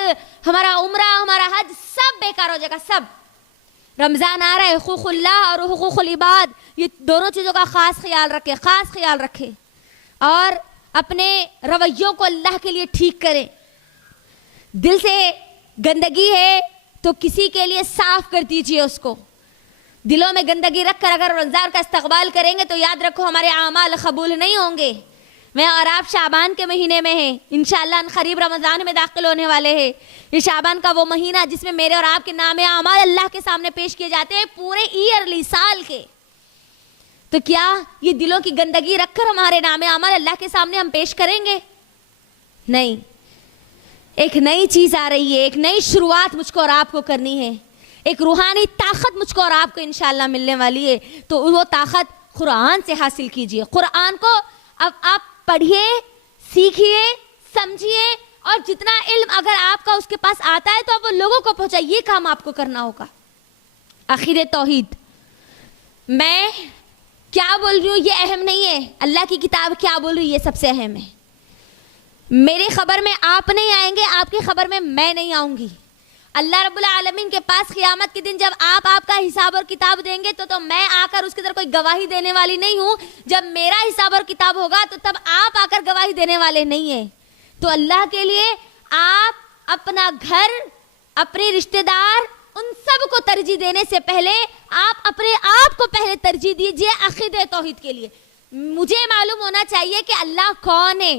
ہمارا عمرہ، ہمارا حج سب بیکار ہو جائے گا. سب. رمضان آ رہا ہے، حقوق اللہ اور حقوق العباد، یہ دونوں چیزوں کا خاص خیال رکھیں، خاص خیال رکھیں اور اپنے رویوں کو اللہ کے لیے ٹھیک کریں. دل سے گندگی ہے تو کسی کے لیے صاف کر دیجئے اس کو. دلوں میں گندگی رکھ کر اگر رمضان کا استقبال کریں گے تو یاد رکھو ہمارے اعمال قبول نہیں ہوں گے. میں اور آپ شعبان کے مہینے میں ہیں، انشاءاللہ ان قریب رمضان میں داخل ہونے والے ہیں. یہ شعبان کا وہ مہینہ جس میں میرے اور آپ کے نام اعمال اللہ کے سامنے پیش کیے جاتے ہیں پورے ایئرلی، سال کے. تو کیا یہ دلوں کی گندگی رکھ کر ہمارے نام عمل اللہ کے سامنے ہم پیش کریں گے؟ نہیں، ایک نئی چیز آ رہی ہے، ایک نئی شروعات مجھ کو اور آپ کو کرنی ہے، ایک روحانی طاقت مجھ کو اور آپ کو انشاءاللہ ملنے والی ہے. تو وہ طاقت قرآن سے حاصل کیجئے. قرآن کو اب آپ پڑھیے، سیکھیے، سمجھیے، اور جتنا علم اگر آپ کا اس کے پاس آتا ہے تو آپ وہ لوگوں کو پہنچائیے. یہ کام آپ کو کرنا ہوگا. عقیدہ توحید، میں کیا بول رہی ہوں یہ اہم نہیں ہے، اللہ کی کتاب کیا بول رہی ہے یہ سب سے اہم ہے. میرے خبر میں آپ نہیں آئیں گے، آپ کی خبر میں میں نہیں آؤں گی. اللہ رب العالمین کے پاس قیامت کے دن جب آپ کا حساب اور کتاب دیں گے تو میں آ کر اس کے در کوئی گواہی دینے والی نہیں ہوں. جب میرا حساب اور کتاب ہوگا تو تب آپ آ کر گواہی دینے والے نہیں ہیں. تو اللہ کے لیے آپ اپنا گھر، اپنے رشتہ دار، ان سب کو ترجیح دینے سے پہلے آپ اپنے آپ کو پہلے ترجیح دیجئے عقیدہ توحید کے لیے. مجھے معلوم ہونا چاہیے کہ اللہ کون ہے.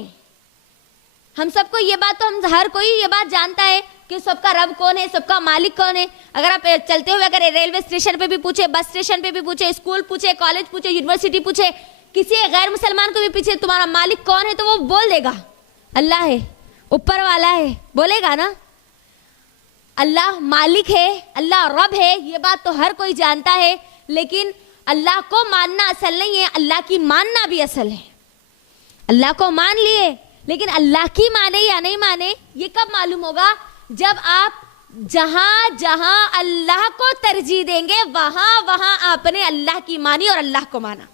ہم سب کو یہ بات، تو ہم ہر کوئی یہ بات جانتا ہے کہ سب کا رب کون ہے، سب کا مالک کون ہے. اگر آپ چلتے ہوئے اگر ریلوے اسٹیشن پہ بھی پوچھے، بس اسٹیشن پہ بھی پوچھے، اسکول پوچھے، کالج پوچھے، یونیورسٹی پوچھے، کسی غیر مسلمان کو بھی پوچھے تمہارا مالک کون ہے، تو وہ بول دے گا اللہ ہے، اوپر والا ہے، بولے گا نا. اللہ مالک ہے، اللہ رب ہے، یہ بات تو ہر کوئی جانتا ہے. لیکن اللہ کو ماننا اصل نہیں ہے، اللہ کی ماننا بھی اصل ہے. اللہ کو مان لیے لیکن اللہ کی مانے یا نہیں مانے یہ کب معلوم ہوگا؟ جب آپ جہاں جہاں اللہ کو ترجیح دیں گے وہاں وہاں آپ نے اللہ کی مانی اور اللہ کو مانا.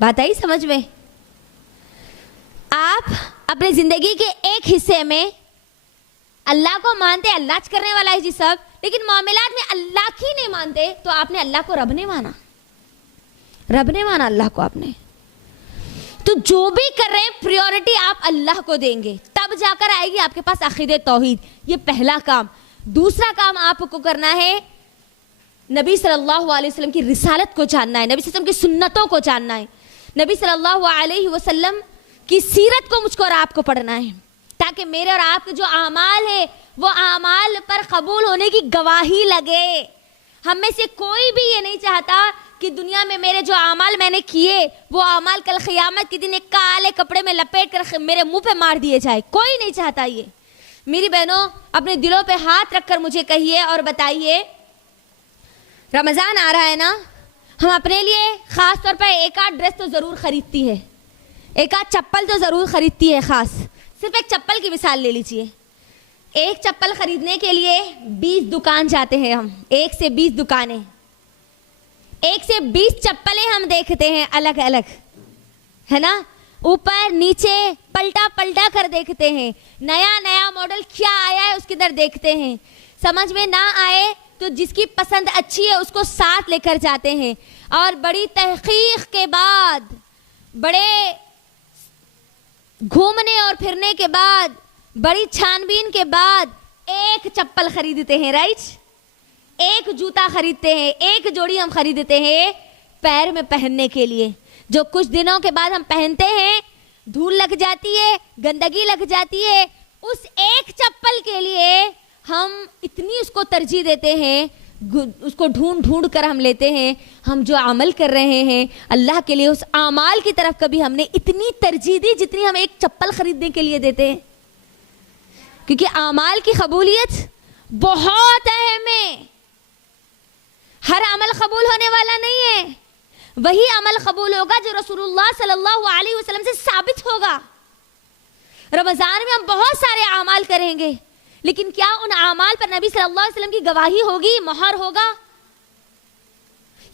بات آئی سمجھ میں؟ آپ اپنے زندگی کے ایک حصے میں اللہ کو مانتے، اللہ کرنے والا ہے جی سب، لیکن معاملات میں اللہ کی نہیں مانتے تو آپ نے اللہ کو رب نے مانا. رب نے مانا اللہ کو آپ نے. تو جو بھی کر رہے ہیں پریورٹی آپ اللہ کو دیں گے، تب جا کر آئے گی آپ کے پاس عقیدہ توحید. یہ پہلا کام. دوسرا کام آپ کو کرنا ہے نبی صلی اللہ علیہ وسلم کی رسالت کو جاننا ہے، نبی صلی اللہ علیہ وسلم کی سنتوں کو جاننا ہے، نبی صلی اللہ علیہ وسلم کی سیرت کو مجھ کو اور آپ کو پڑھنا ہے، تاکہ میرے اور آپ کے جو اعمال ہے وہ اعمال پر قبول ہونے کی گواہی لگے. ہم میں سے کوئی بھی یہ نہیں چاہتا کہ دنیا میں میرے جو اعمال میں نے کیے وہ اعمال کل قیامت کے دن ایک کالے کپڑے میں لپیٹ کر میرے منہ پہ مار دیے جائے. کوئی نہیں چاہتا یہ. میری بہنوں، اپنے دلوں پہ ہاتھ رکھ کر مجھے کہیے اور بتائیے، رمضان آ رہا ہے نا، ہم اپنے لیے خاص طور پر ایک آدھ ڈریس تو ضرور خریدتی ہے، ایک آدھ چپل تو ضرور خریدتی ہے. خاص صرف ایک چپل کی مثال لے لیجئے. ایک چپل خریدنے کے لیے 20 دکان جاتے ہیں ہم، 1 سے 20 دکانیں، 1 سے 20 چپلیں ہم دیکھتے ہیں الگ الگ، ہے نا، اوپر نیچے پلٹا پلٹا کر دیکھتے ہیں، نیا نیا ماڈل کیا آیا ہے اس کے در دیکھتے ہیں. سمجھ میں نہ آئے تو جس کی پسند اچھی ہے اس کو ساتھ لے کر جاتے ہیں، اور بڑی تحقیق کے بعد، بڑے گھومنے اور پھرنے کے بعد، بڑی چھان بین کے بعد ایک چپل خریدتے ہیں. رائٹ؟ ایک جوتا خریدتے ہیں، ایک جوڑی ہم خریدتے ہیں پیر میں پہننے کے لیے، جو کچھ دنوں کے بعد ہم پہنتے ہیں، دھول لگ جاتی ہے، گندگی لگ جاتی ہے. اس ایک چپل کے لیے ہم اتنی اس کو ترجیح دیتے ہیں، اس کو ڈھونڈ ڈھونڈ کر ہم لیتے ہیں. ہم جو عمل کر رہے ہیں اللہ کے لیے، اس اعمال کی طرف کبھی ہم نے اتنی ترجیح دی جتنی ہم ایک چپل خریدنے کے لیے دیتے ہیں. کیونکہ اعمال کی قبولیت بہت اہم ہے. ہر عمل قبول ہونے والا نہیں ہے، وہی عمل قبول ہوگا جو رسول اللہ صلی اللہ علیہ وسلم سے ثابت ہوگا. رمضان میں ہم بہت سارے اعمال کریں گے، لیکن کیا ان اعمال پر نبی صلی اللہ علیہ وسلم کی گواہی ہوگی، مہر ہوگا؟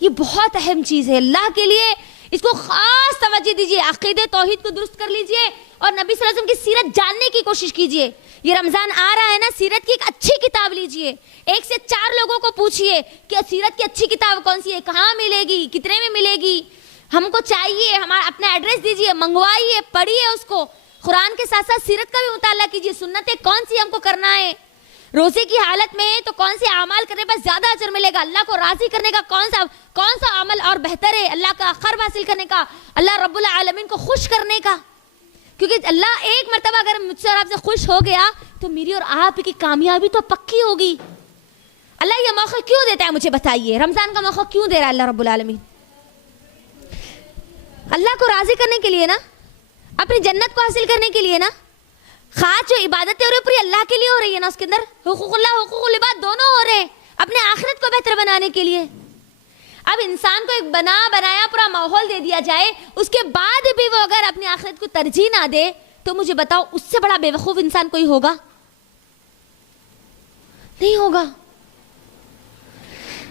یہ بہت اہم چیز ہے. اللہ کے لیے اس کو خاص توجہ دیجیے. عقیدہ توحید کو درست کر لیجیے اور نبی صلی اللہ علیہ وسلم کی سیرت جاننے کی کوشش کیجیے. یہ رمضان آ رہا ہے نا، سیرت کی ایک اچھی کتاب لیجیے. 1 سے 4 لوگوں کو پوچھیے کہ سیرت کی اچھی کتاب کون سی ہے، کہاں ملے گی، کتنے میں ملے گی. ہم کو چاہیے، ہمارا اپنا ایڈریس دیجیے، منگوائیے، پڑھیے اس کو. قرآن کے ساتھ ساتھ سیرت کا بھی مطالعہ کیجیے. سنتیں کون سی ہم کو کرنا ہے، روزے کی حالت میں ہے تو کون سے اعمال کرنے پر زیادہ اجر ملے گا، اللہ کو راضی کرنے کا کون سا عمل اور بہتر ہے، اللہ کا قرب حاصل کرنے کا، اللہ رب العالمین کو خوش کرنے کا. کیونکہ اللہ ایک مرتبہ اگر مجھ سے اور آپ سے خوش ہو گیا تو میری اور آپ کی کامیابی تو پکی ہوگی. اللہ یہ موقع کیوں دیتا ہے مجھے بتائیے, رمضان کا موقع کیوں دے رہا ہے اللہ رب العالمین؟ اللہ کو راضی کرنے کے لیے نا, اپنی جنت کو حاصل کرنے کے لیے نا. خاص جو عبادتیں ہو رہی پوری اللہ کے لیے ہو رہی ہے نا, اس کے اندر حقوق اللہ حقوق العباد دونوں ہو رہے ہیں اپنے آخرت کو بہتر بنانے کے لیے. اب انسان کو ایک بنا بنایا پورا ماحول دے دیا جائے, اس کے بعد بھی وہ اگر اپنی آخرت کو ترجیح نہ دے تو مجھے بتاؤ اس سے بڑا بے وقوف انسان کوئی ہوگا؟ نہیں ہوگا.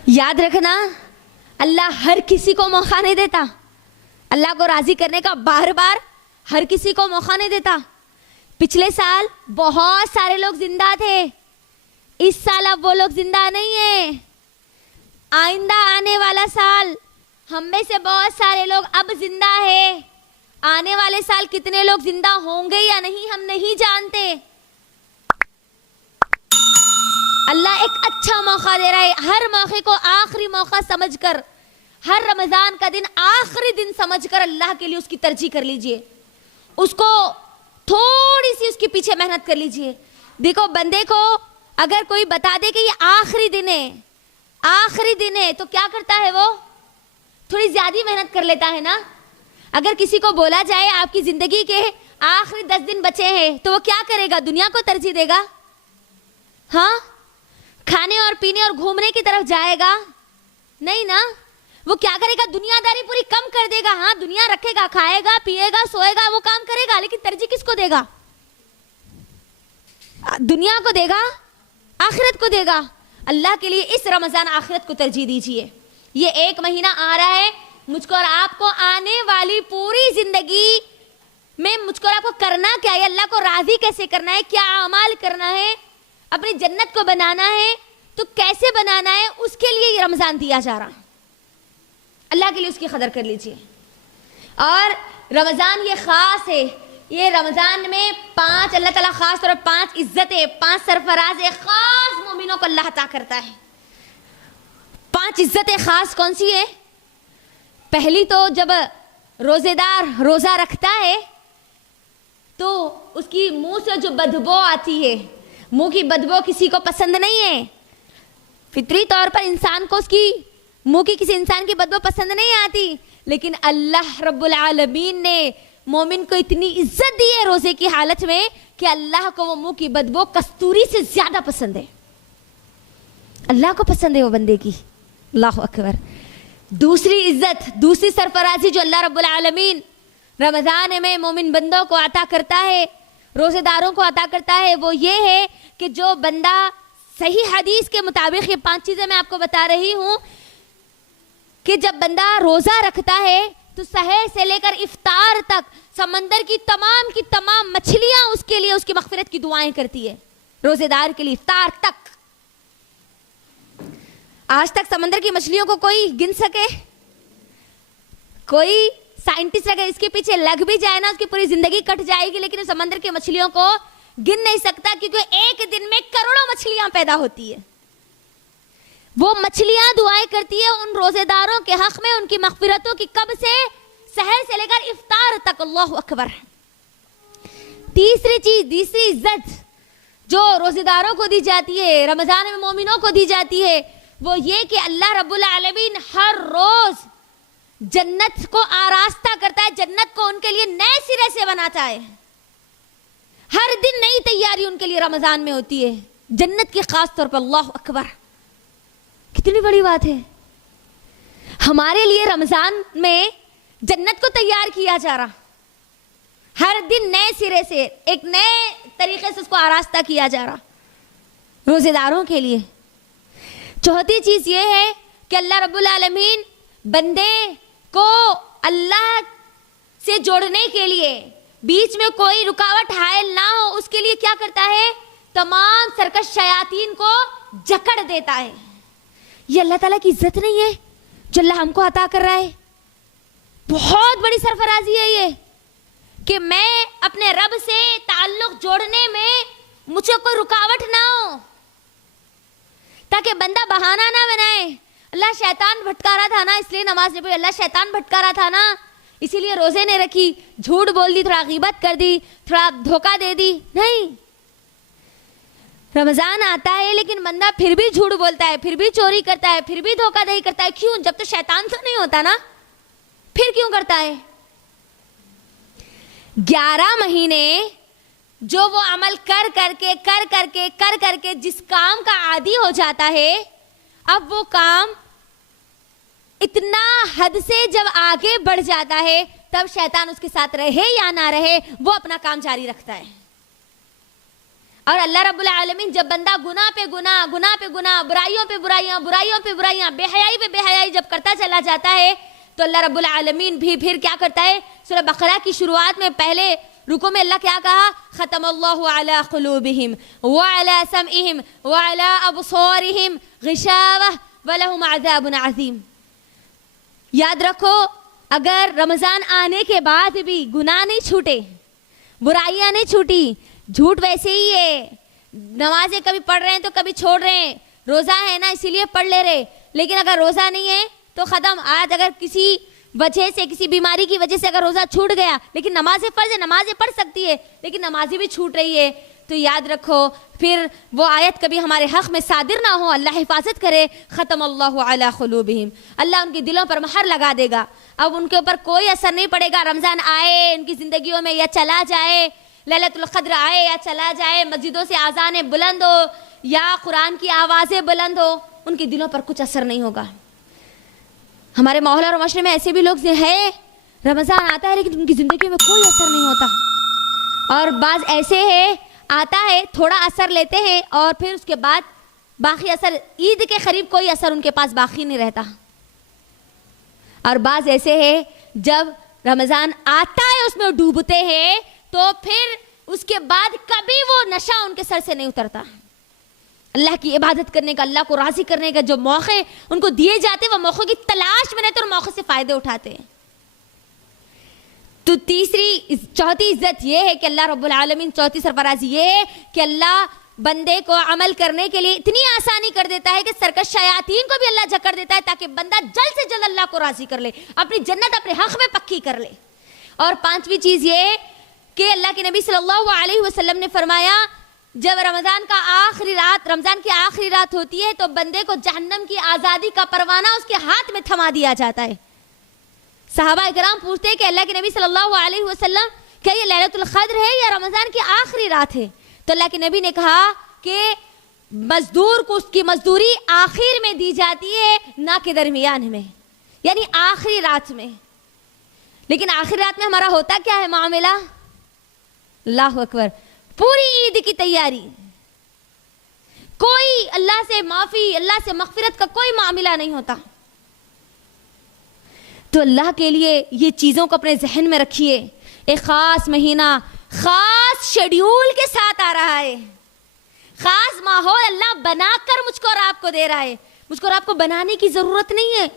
یاد رکھنا, اللہ ہر کسی کو موقع نہیں دیتا, اللہ کو راضی کرنے کا بار بار ہر کسی کو موقع نہیں دیتا. پچھلے سال بہت سارے لوگ زندہ تھے, اس سال اب وہ لوگ زندہ نہیں ہیں. آئندہ آنے والا سال ہم میں سے بہت سارے لوگ اب زندہ ہیں. آنے والے سال کتنے لوگ زندہ ہوں گے یا نہیں ہم نہیں جانتے. اللہ ایک اچھا موقع دے رہا ہے, ہر موقع کو آخری موقع سمجھ کر, ہر رمضان کا دن آخری دن سمجھ کر اللہ کے لیے اس کی ترجیح کر لیجئے, اس کو تھوڑی سی اس کے پیچھے محنت کر لیجئے. دیکھو بندے کو اگر کوئی بتا دے کہ یہ آخری دن ہے, آخری دن ہے, تو کیا کرتا ہے, وہ تھوڑی زیادہ محنت کر لیتا ہے نا. اگر کسی کو بولا جائے آپ کی زندگی کے آخری 10 دن بچے ہیں تو وہ کیا کرے گا؟ دنیا کو ترجیح دے گا؟ ہاں, کھانے اور پینے اور گھومنے کی طرف جائے گا؟ نہیں نا. وہ کیا کرے گا؟ دنیا داری پوری کم کر دے گا. ہاں دنیا رکھے گا, کھائے گا پیے گا سوئے گا, وہ کام کرے گا, لیکن ترجیح کس کو دے گا؟ دنیا کو دے گا, آخرت کو دے گا. اللہ کے لیے اس رمضان آخرت کو ترجیح دیجیے. یہ 1 مہینہ آ رہا ہے, مجھ کو اور آپ کو آنے والی پوری زندگی میں مجھ کو اور آپ کو کرنا کیا ہے, اللہ کو راضی کیسے کرنا ہے, کیا اعمال کرنا ہے, اپنی جنت کو بنانا ہے تو کیسے بنانا ہے, اس کے لیے یہ رمضان دیا جا رہا. اللہ کے لیے اس کی قدر کر لیجیے. اور رمضان یہ خاص ہے, یہ رمضان میں 5 اللہ تعالیٰ خاص طور پر 5 عزتیں, 5 سرفراز خاص مومنوں کو اللہ عطا کرتا ہے. 5 عزتیں خاص کون سی ہے؟ پہلی تو جب روزے دار روزہ رکھتا ہے تو اس کی منہ سے جو بدبو آتی ہے, منہ کی بدبو کسی کو پسند نہیں ہے. فطری طور پر انسان کو اس کی منہ کی کسی انسان کی بدبو پسند نہیں آتی, لیکن اللہ رب العالمین نے مومن کو اتنی عزت دی ہے روزے کی حالت میں کہ اللہ کو وہ منہ کی بدبو کستوری سے زیادہ پسند ہے. اللہ کو پسند ہے وہ بندے کی. اللہ اکبر. دوسری عزت, دوسری سرفرازی جو اللہ رب العالمین رمضان میں مومن بندوں کو عطا کرتا ہے, روزے داروں کو عطا کرتا ہے, وہ یہ ہے کہ جو بندہ صحیح حدیث کے مطابق, یہ 5 چیزیں میں آپ کو بتا رہی ہوں, کہ جب بندہ روزہ رکھتا ہے تو سحر سے لے کر افطار تک سمندر کی تمام مچھلیاں اس کے لیے اس کی مغفرت کی دعائیں کرتی ہے. روزے دار کے لیے افطار تک. آج تک سمندر کی مچھلیوں کو کوئی گن سکے؟ کوئی سائنٹسٹ اگر اس کے پیچھے لگ بھی جائے نا, اس کی پوری زندگی کٹ جائے گی, لیکن سمندر کی مچھلیوں کو گن نہیں سکتا, کیونکہ ایک دن میں کروڑوں مچھلیاں پیدا ہوتی ہے. وہ مچھلیاں دعائیں کرتی ہے ان روزے داروں کے حق میں, ان کی مغفرتوں کی, کب سے؟ سحر سے لے کر افطار تک. اللہ اکبر. تیسری چیز, تیسری عزت جو روزے داروں کو دی جاتی ہے, رمضان میں مومنوں کو دی جاتی ہے, وہ یہ کہ اللہ رب العالمین ہر روز جنت کو آراستہ کرتا ہے, جنت کو ان کے لیے نئے سرے سے بناتا ہے. ہر دن نئی تیاری ان کے لیے رمضان میں ہوتی ہے, جنت کی خاص طور پر. اللہ اکبر. کتنی بڑی بات ہے. ہمارے لیے رمضان میں جنت کو تیار کیا جا رہا, ہر دن نئے سرے سے, ایک نئے طریقے سے اس کو آراستہ کیا جا رہا روزے داروں کے لیے. چوتھی چیز یہ ہے کہ اللہ رب العالمین بندے کو اللہ سے جوڑنے کے لیے, بیچ میں کوئی رکاوٹ حائل نہ ہو, اس کے لیے کیا کرتا ہے؟ تمام سرکش شیاطین کو جکڑ دیتا ہے. یہ اللہ تعالیٰ کی عزت نہیں ہے جو اللہ ہم کو عطا کر رہا ہے؟ بہت بڑی سرفرازی ہے یہ, کہ میں اپنے رب سے تعلق جوڑنے میں مجھے کوئی رکاوٹ نہ ہو, تاکہ بندہ بہانہ نہ بنائے. اللہ شیطان بھٹکا رہا تھا نا, اس لیے نماز نہیں پڑھی. اللہ شیطان بھٹکا رہا تھا نا, اسی لیے روزے نے رکھی, جھوٹ بول دی, تھوڑا غیبت کر دی, تھوڑا دھوکہ دے دی. نہیں, رمضان آتا ہے لیکن بندہ پھر بھی جھوٹ بولتا ہے, پھر بھی چوری کرتا ہے, پھر بھی دھوکہ دہی کرتا ہے. کیوں؟ جب تو شیطان سے نہیں ہوتا نا, پھر کیوں کرتا ہے؟ 11 مہینے جو وہ عمل کر کر کے جس کام کا عادی ہو جاتا ہے, اب وہ کام اتنا حد سے جب آگے بڑھ جاتا ہے تب شیطان اس کے ساتھ رہے یا نہ رہے وہ اپنا کام جاری رکھتا ہے. اور اللہ رب العالمین جب بندہ گناہ پہ گناہ, برائیوں پہ برائیاں, بے حیائی پہ بے حیائی جب کرتا چلا جاتا ہے تو اللہ رب العالمین بھی پھر کیا کرتا ہے؟ سورہ بقرہ کی شروعات میں پہلے رکوع میں اللہ کیا کہا؟ ختم اللہ علی قلوبہم وعلی سمعہم وعلی ابصارہم غشاوہ ولہم عذاب عظیم. یاد رکھو, اگر رمضان آنے کے بعد بھی گناہ نہیں چھوٹے, برائیاں نہیں چھوٹی, جھوٹ ویسے ہی ہے, نمازیں کبھی پڑھ رہے ہیں تو کبھی چھوڑ رہے ہیں, روزہ ہے نا اسی لیے پڑھ لے رہے, لیکن اگر روزہ نہیں ہے تو ختم. آج اگر کسی وجہ سے, کسی بیماری کی وجہ سے اگر روزہ چھوٹ گیا, لیکن نمازیں فرض ہے, نمازیں پڑھ سکتی ہے, لیکن نمازیں بھی چھوٹ رہی ہے, تو یاد رکھو پھر وہ آیت کبھی ہمارے حق میں صادر نہ ہو. اللہ حفاظت کرے. ختم اللہ علی قلوبہم, اللہ ان کے دلوں پر مہر لگا دے گا. اب ان کے اوپر کوئی اثر نہیں پڑے گا. رمضان آئے ان کی زندگیوں میں یا چلا جائے, لیلۃ القدر آئے یا چلا جائے, مسجدوں سے اذانیں بلند ہو یا قرآن کی آوازیں بلند ہو, ان کے دلوں پر کچھ اثر نہیں ہوگا. ہمارے ماحول اور معاشرے میں ایسے بھی لوگ ہیں, رمضان آتا ہے لیکن ان کی زندگی میں کوئی اثر نہیں ہوتا, اور بعض ایسے ہیں آتا ہے تھوڑا اثر لیتے ہیں اور پھر اس کے بعد باقی اثر, عید کے قریب کوئی اثر ان کے پاس باقی نہیں رہتا. اور بعض ایسے ہیں جب رمضان آتا ہے اس میں ڈوبتے ہیں تو پھر اس کے بعد کبھی وہ نشہ ان کے سر سے نہیں اترتا. اللہ کی عبادت کرنے کا, اللہ کو راضی کرنے کا جو موقع ان کو دیے جاتے, وہ موقع کی تلاش میں رہتے اور موقع سے فائدے اٹھاتے ہیں. تو چوتھی عزت یہ ہے کہ اللہ رب العالمین, چوتھی سرفرازی یہ ہے کہ اللہ بندے کو عمل کرنے کے لیے اتنی آسانی کر دیتا ہے کہ سرکش شیاطین کو بھی اللہ جکڑ دیتا ہے تاکہ بندہ جلد سے جلد اللہ کو راضی کر لے, اپنی جنت اپنے حق میں پکی کر لے. اور 5ویں چیز یہ کہ اللہ کے نبی صلی اللہ علیہ وسلم نے فرمایا, جب رمضان کی آخری رات ہوتی ہے تو بندے کو جہنم کی آزادی کا پروانہ اس کے ہاتھ میں تھما دیا جاتا ہے. صحابہ اکرام پوچھتے ہیں کہ اللہ کے نبی صلی اللہ علیہ وسلم کیا یہ لیلۃ القدر ہے یا رمضان کی آخری رات ہے؟ تو اللہ کے نبی نے کہا کہ مزدور کو اس کی مزدوری آخر میں دی جاتی ہے, نہ کہ درمیان میں, یعنی آخری رات میں. لیکن آخری رات میں ہمارا ہوتا کیا ہے معاملہ؟ اللہ اکبر, پوری عید کی تیاری, کوئی اللہ سے معافی, اللہ سے مغفرت کا کوئی معاملہ نہیں ہوتا. تو اللہ کے لیے یہ چیزوں کو اپنے ذہن میں رکھیے. ایک خاص مہینہ خاص شیڈیول کے ساتھ آ رہا ہے, خاص ماحول اللہ بنا کر مجھ کو اور آپ کو دے رہا ہے. مجھ کو اور آپ کو بنانے کی ضرورت نہیں ہے,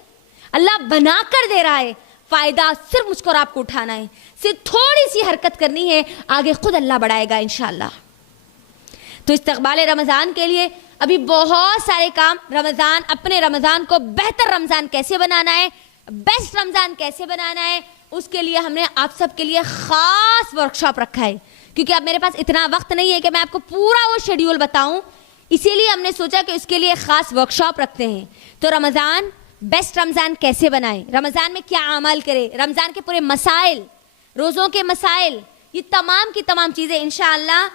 اللہ بنا کر دے رہا ہے. فائدہ صرف مجھ کو اور آپ کو اٹھانا ہے, صرف تھوڑی سی حرکت کرنی ہے, آگے خود اللہ بڑھائے گا انشاءاللہ. تو استقبال رمضان کے لیے ابھی بہت سارے کام, اپنے رمضان کو بہتر رمضان کیسے بنانا ہے, بیسٹ رمضان کیسے بنانا ہے, اس کے لیے ہم نے آپ سب کے لیے خاص ورکشاپ رکھا ہے. کیونکہ اب میرے پاس اتنا وقت نہیں ہے کہ میں آپ کو پورا وہ شیڈیول بتاؤں, اسی لیے ہم نے سوچا کہ اس کے لیے خاص ورکشاپ رکھتے ہیں. تو رمضان, بیسٹ رمضان کیسے بنائیں, رمضان میں کیا عمل کرے, رمضان کے پورے مسائل, روزوں کے مسائل, یہ تمام کی تمام چیزیں انشاءاللہ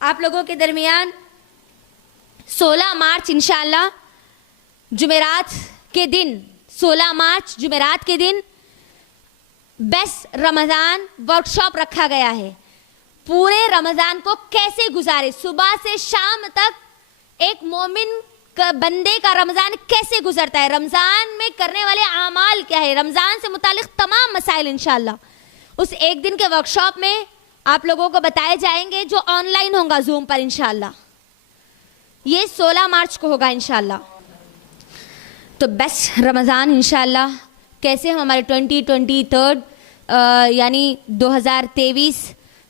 آپ لوگوں کے درمیان 16 مارچ انشاءاللہ جمعرات کے دن, 16 مارچ جمعرات کے دن بیسٹ رمضان ورکشاپ رکھا گیا ہے. پورے رمضان کو کیسے گزارے, صبح سے شام تک ایک مومن بندے کا رمضان کیسے گزرتا ہے, رمضان میں کرنے والے اعمال کیا ہے, رمضان سے متعلق تمام مسائل انشاءاللہ اس ایک دن کے ورکشاپ میں آپ لوگوں کو بتائے جائیں گے, جو آن لائن ہوگا زوم پر انشاءاللہ. یہ 16 مارچ کو ہوگا انشاءاللہ. تو بیسٹ رمضان انشاءاللہ کیسے ہم ہمارے 2023 یعنی 2023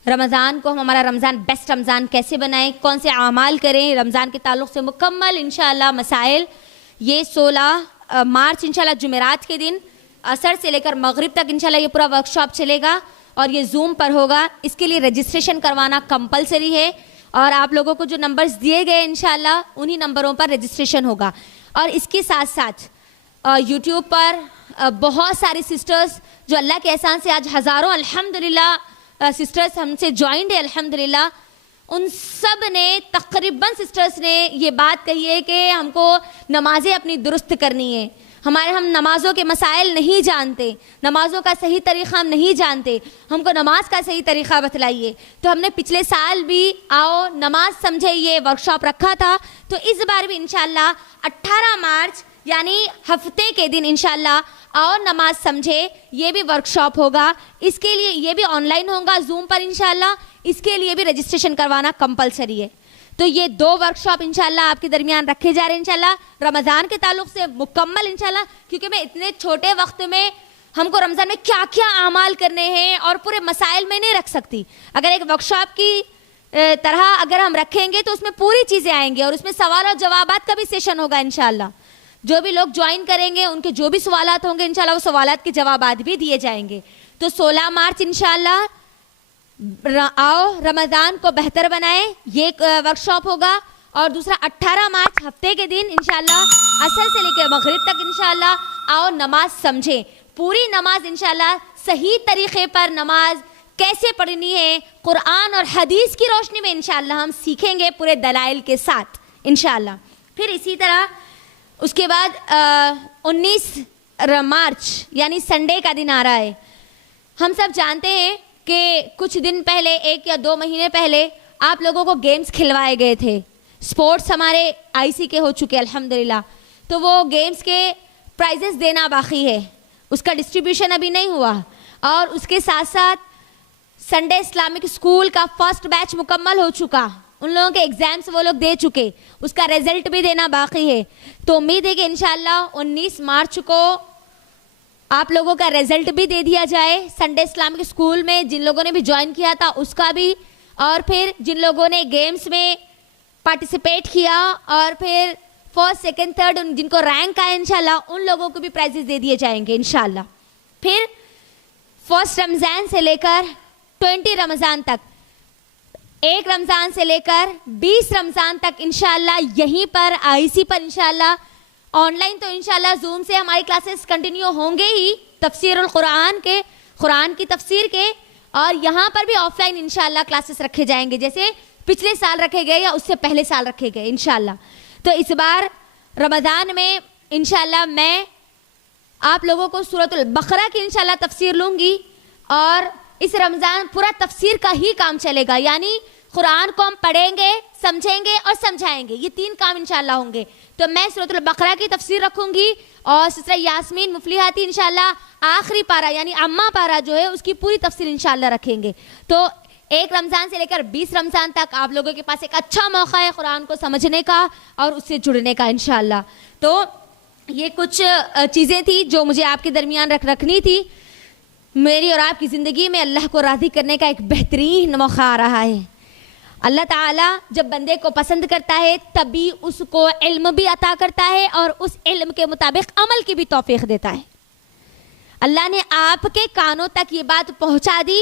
رمضان کو ہم ہمارا رمضان بیسٹ رمضان کیسے بنائیں, کون سے اعمال کریں رمضان کے تعلق سے مکمل انشاءاللہ مسائل. یہ 16 مارچ انشاءاللہ جمعرات کے دن عصر سے لے کر مغرب تک انشاءاللہ یہ پورا ورکشاپ چلے گا اور یہ زوم پر ہوگا. اس کے لیے رجسٹریشن کروانا کمپلسری ہے اور آپ لوگوں کو جو نمبرز دیے گئے انشاءاللہ انہی نمبروں پر رجسٹریشن ہوگا. اور اس کے ساتھ ساتھ یوٹیوب پر بہت ساری سسٹرز جو اللہ کے احسان سے آج ہزاروں الحمدللہ سسٹرز ہم سے جوائنڈ ہے الحمدللہ, ان سب نے تقریباً سسٹرز نے یہ بات کہی ہے کہ ہم کو نمازیں اپنی درست کرنی ہے. ہم نمازوں کے مسائل نہیں جانتے, نمازوں کا صحیح طریقہ ہم نہیں جانتے, ہم کو نماز کا صحیح طریقہ بتلائیے. تو ہم نے پچھلے سال بھی آؤ نماز سمجھے یہ ورکشاپ رکھا تھا, تو اس بار بھی انشاءاللہ 18 مارچ یعنی ہفتے کے دن انشاءاللہ آؤ نماز سمجھے یہ بھی ورکشاپ ہوگا. اس کے لیے یہ بھی آن لائن ہوگا زوم پر انشاءاللہ, اس کے لیے بھی رجسٹریشن کروانا کمپلسری ہے. تو یہ 2 ورکشاپ انشاءاللہ آپ کے درمیان رکھے جا رہے ہیں انشاءاللہ رمضان کے تعلق سے مکمل انشاءاللہ, کیونکہ میں اتنے چھوٹے وقت میں ہم کو رمضان میں کیا کیا اعمال کرنے ہیں اور پورے مسائل میں نہیں رکھ سکتی. اگر ایک ورکشاپ کی طرح اگر ہم رکھیں گے تو اس میں پوری چیزیں آئیں گی, اور اس میں سوال اور جوابات کا بھی سیشن ہوگا انشاءاللہ. جو بھی لوگ جوائن کریں گے ان کے جو بھی سوالات ہوں گے انشاءاللہ وہ سوالات کے جوابات بھی دیے جائیں گے. تو 16 مارچ انشاءاللہ آؤ رمضان کو بہتر بنائیں یہ ورکشاپ ہوگا. اور دوسرا 18 مارچ ہفتے کے دن انشاءاللہ عصر سے لے کے مغرب تک انشاءاللہ آؤ نماز سمجھیں. پوری نماز انشاءاللہ صحیح طریقے پر نماز کیسے پڑھنی ہے قرآن اور حدیث کی روشنی میں انشاءاللہ ہم سیکھیں گے پورے دلائل کے ساتھ انشاءاللہ. پھر اسی طرح اس کے بعد 19 مارچ یعنی سنڈے کا دن آ رہا ہے. ہم سب جانتے ہیں کہ کچھ دن پہلے 1 یا 2 مہینے پہلے آپ لوگوں کو گیمز کھلوائے گئے تھے. سپورٹس ہمارے IC کے ہو چکے الحمدللہ. تو وہ گیمز کے پرائزز دینا باقی ہے, اس کا ڈسٹریبیوشن ابھی نہیں ہوا. اور اس کے ساتھ ساتھ سنڈے اسلامک اسکول کا فرسٹ بیچ مکمل ہو چکا, ان لوگوں کے ایگزامس وہ لوگ دے چکے, اس کا رزلٹ بھی دینا باقی ہے. تو امید ہے کہ انشاءاللہ 19 مارچ کو آپ لوگوں کا رزلٹ بھی دے دیا جائے. سنڈے اسلامک اسکول میں جن لوگوں نے بھی جوائن کیا تھا اس کا بھی, اور پھر جن لوگوں نے گیمز میں پارٹیسپیٹ کیا اور پھر فرسٹ سیکنڈ تھرڈ جن کو رینک آئے انشاءاللہ ان لوگوں کو بھی پرائزز دے دیے جائیں گے انشاءاللہ. پھر 1 رمضان سے لے کر 20 رمضان تک, 1 رمضان سے لے کر 20 رمضان تک انشاءاللہ یہیں پر IC پر انشاءاللہ آن لائن تو انشاءاللہ زوم سے ہماری کلاسز کنٹینیو ہوں گے ہی تفسیر القرآن کے, قرآن کی تفسیر کے, اور یہاں پر بھی آف لائن انشاءاللہ کلاسز رکھے جائیں گے جیسے پچھلے سال رکھے گئے یا اس سے پہلے سال رکھے گئے انشاءاللہ. تو اس بار رمضان میں انشاءاللہ میں آپ لوگوں کو سورۃ البقرہ کی انشاءاللہ تفسیر لوں گی, اور اس رمضان پورا تفسیر کا ہی کام چلے گا, یعنی قرآن کو ہم پڑھیں گے, سمجھیں گے اور سمجھائیں گے, یہ 3 کام انشاءاللہ ہوں گے. تو میں سورۃ البقرہ کی تفسیر رکھوں گی, اور سسٹر یاسمین مفلحاتی انشاءاللہ آخری پارہ یعنی عامہ پارہ جو ہے اس کی پوری تفسیر انشاءاللہ رکھیں گے. تو 1 رمضان سے لے کر 20 رمضان تک آپ لوگوں کے پاس ایک اچھا موقع ہے قرآن کو سمجھنے کا اور اس سے جڑنے کا انشاءاللہ. تو یہ کچھ چیزیں تھیں جو مجھے آپ کے درمیان رکھنی تھی. میری اور آپ کی زندگی میں اللہ کو راضی کرنے کا ایک بہترین موقع آ رہا ہے. اللہ تعالیٰ جب بندے کو پسند کرتا ہے تبھی اس کو علم بھی عطا کرتا ہے اور اس علم کے مطابق عمل کی بھی توفیق دیتا ہے. اللہ نے آپ کے کانوں تک یہ بات پہنچا دی,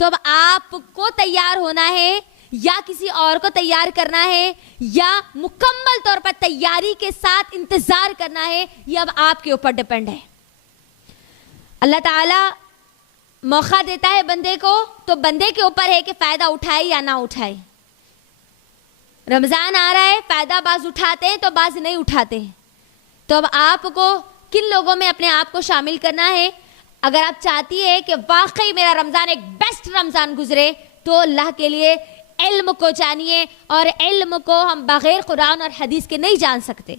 تو اب آپ کو تیار ہونا ہے یا کسی اور کو تیار کرنا ہے یا مکمل طور پر تیاری کے ساتھ انتظار کرنا ہے, یہ اب آپ کے اوپر ڈیپینڈ ہے. اللہ تعالیٰ موقع دیتا ہے بندے کو, تو بندے کے اوپر ہے کہ فائدہ اٹھائے یا نہ اٹھائے. رمضان آ رہا ہے, فائدہ بعض اٹھاتے ہیں تو بعض نہیں اٹھاتے. تو اب آپ کو کن لوگوں میں اپنے آپ کو شامل کرنا ہے. اگر آپ چاہتی ہے کہ واقعی میرا رمضان ایک بیسٹ رمضان گزرے, تو اللہ کے لیے علم کو جانیے, اور علم کو ہم بغیر قرآن اور حدیث کے نہیں جان سکتے.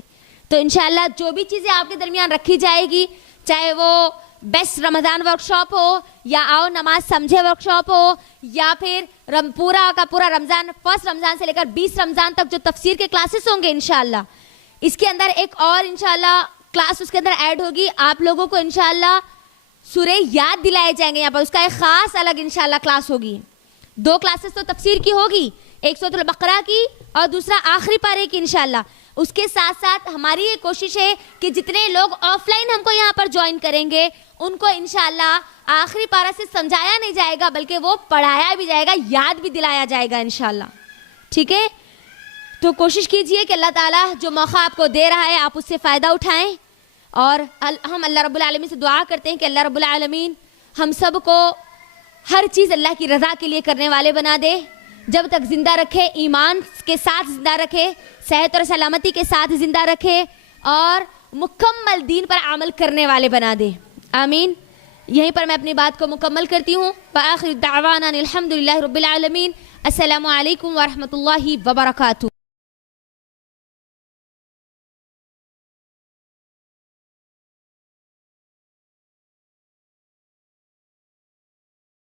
تو انشاءاللہ جو بھی چیزیں آپ کے درمیان رکھی جائے گی, چاہے وہ بیسٹ رمضان ورکشاپ ہو یا آؤ نماز سمجھے ورکشاپ ہو, یا پھر پورا کا پورا رمضان 1 رمضان سے لے کر 20 رمضان تک جو تفسیر کے کلاسز ہوں گے انشاءاللہ, اس کے اندر ایک اور انشاءاللہ کلاس اس کے اندر ایڈ ہوگی. آپ لوگوں کو انشاءاللہ سورہ یاد دلائے جائیں گے, یہاں پر اس کا ایک خاص الگ انشاءاللہ کلاس ہوگی. 2 کلاسز تو تفسیر کی ہوگی, ایک سورۃ البقرہ کی اور دوسرا آخری پارے کی انشاءاللہ. اس کے ساتھ ساتھ ہماری یہ کوشش ہے کہ جتنے لوگ آف لائن ہم کو یہاں پر جوائن کریں گے ان کو انشاءاللہ آخری پارہ سے سمجھایا نہیں جائے گا, بلکہ وہ پڑھایا بھی جائے گا, یاد بھی دلایا جائے گا انشاءاللہ. ٹھیک ہے؟ تو کوشش کیجئے کہ اللہ تعالیٰ جو موقع آپ کو دے رہا ہے آپ اس سے فائدہ اٹھائیں، اور ہم اللہ رب العالمین سے دعا کرتے ہیں کہ اللہ رب العالمین ہم سب کو ہر چیز اللہ کی رضا کے لیے کرنے والے بنا دے، جب تک زندہ رکھے ایمان کے ساتھ زندہ رکھے، صحت اور سلامتی کے ساتھ زندہ رکھے، اور مکمل دین پر عمل کرنے والے بنا دے، آمین۔ یہیں پر میں اپنی بات کو مکمل کرتی ہوں۔ وآخر دعوانا الحمدللہ رب العالمین۔ السلام علیکم ورحمۃ اللہ وبرکاتہ۔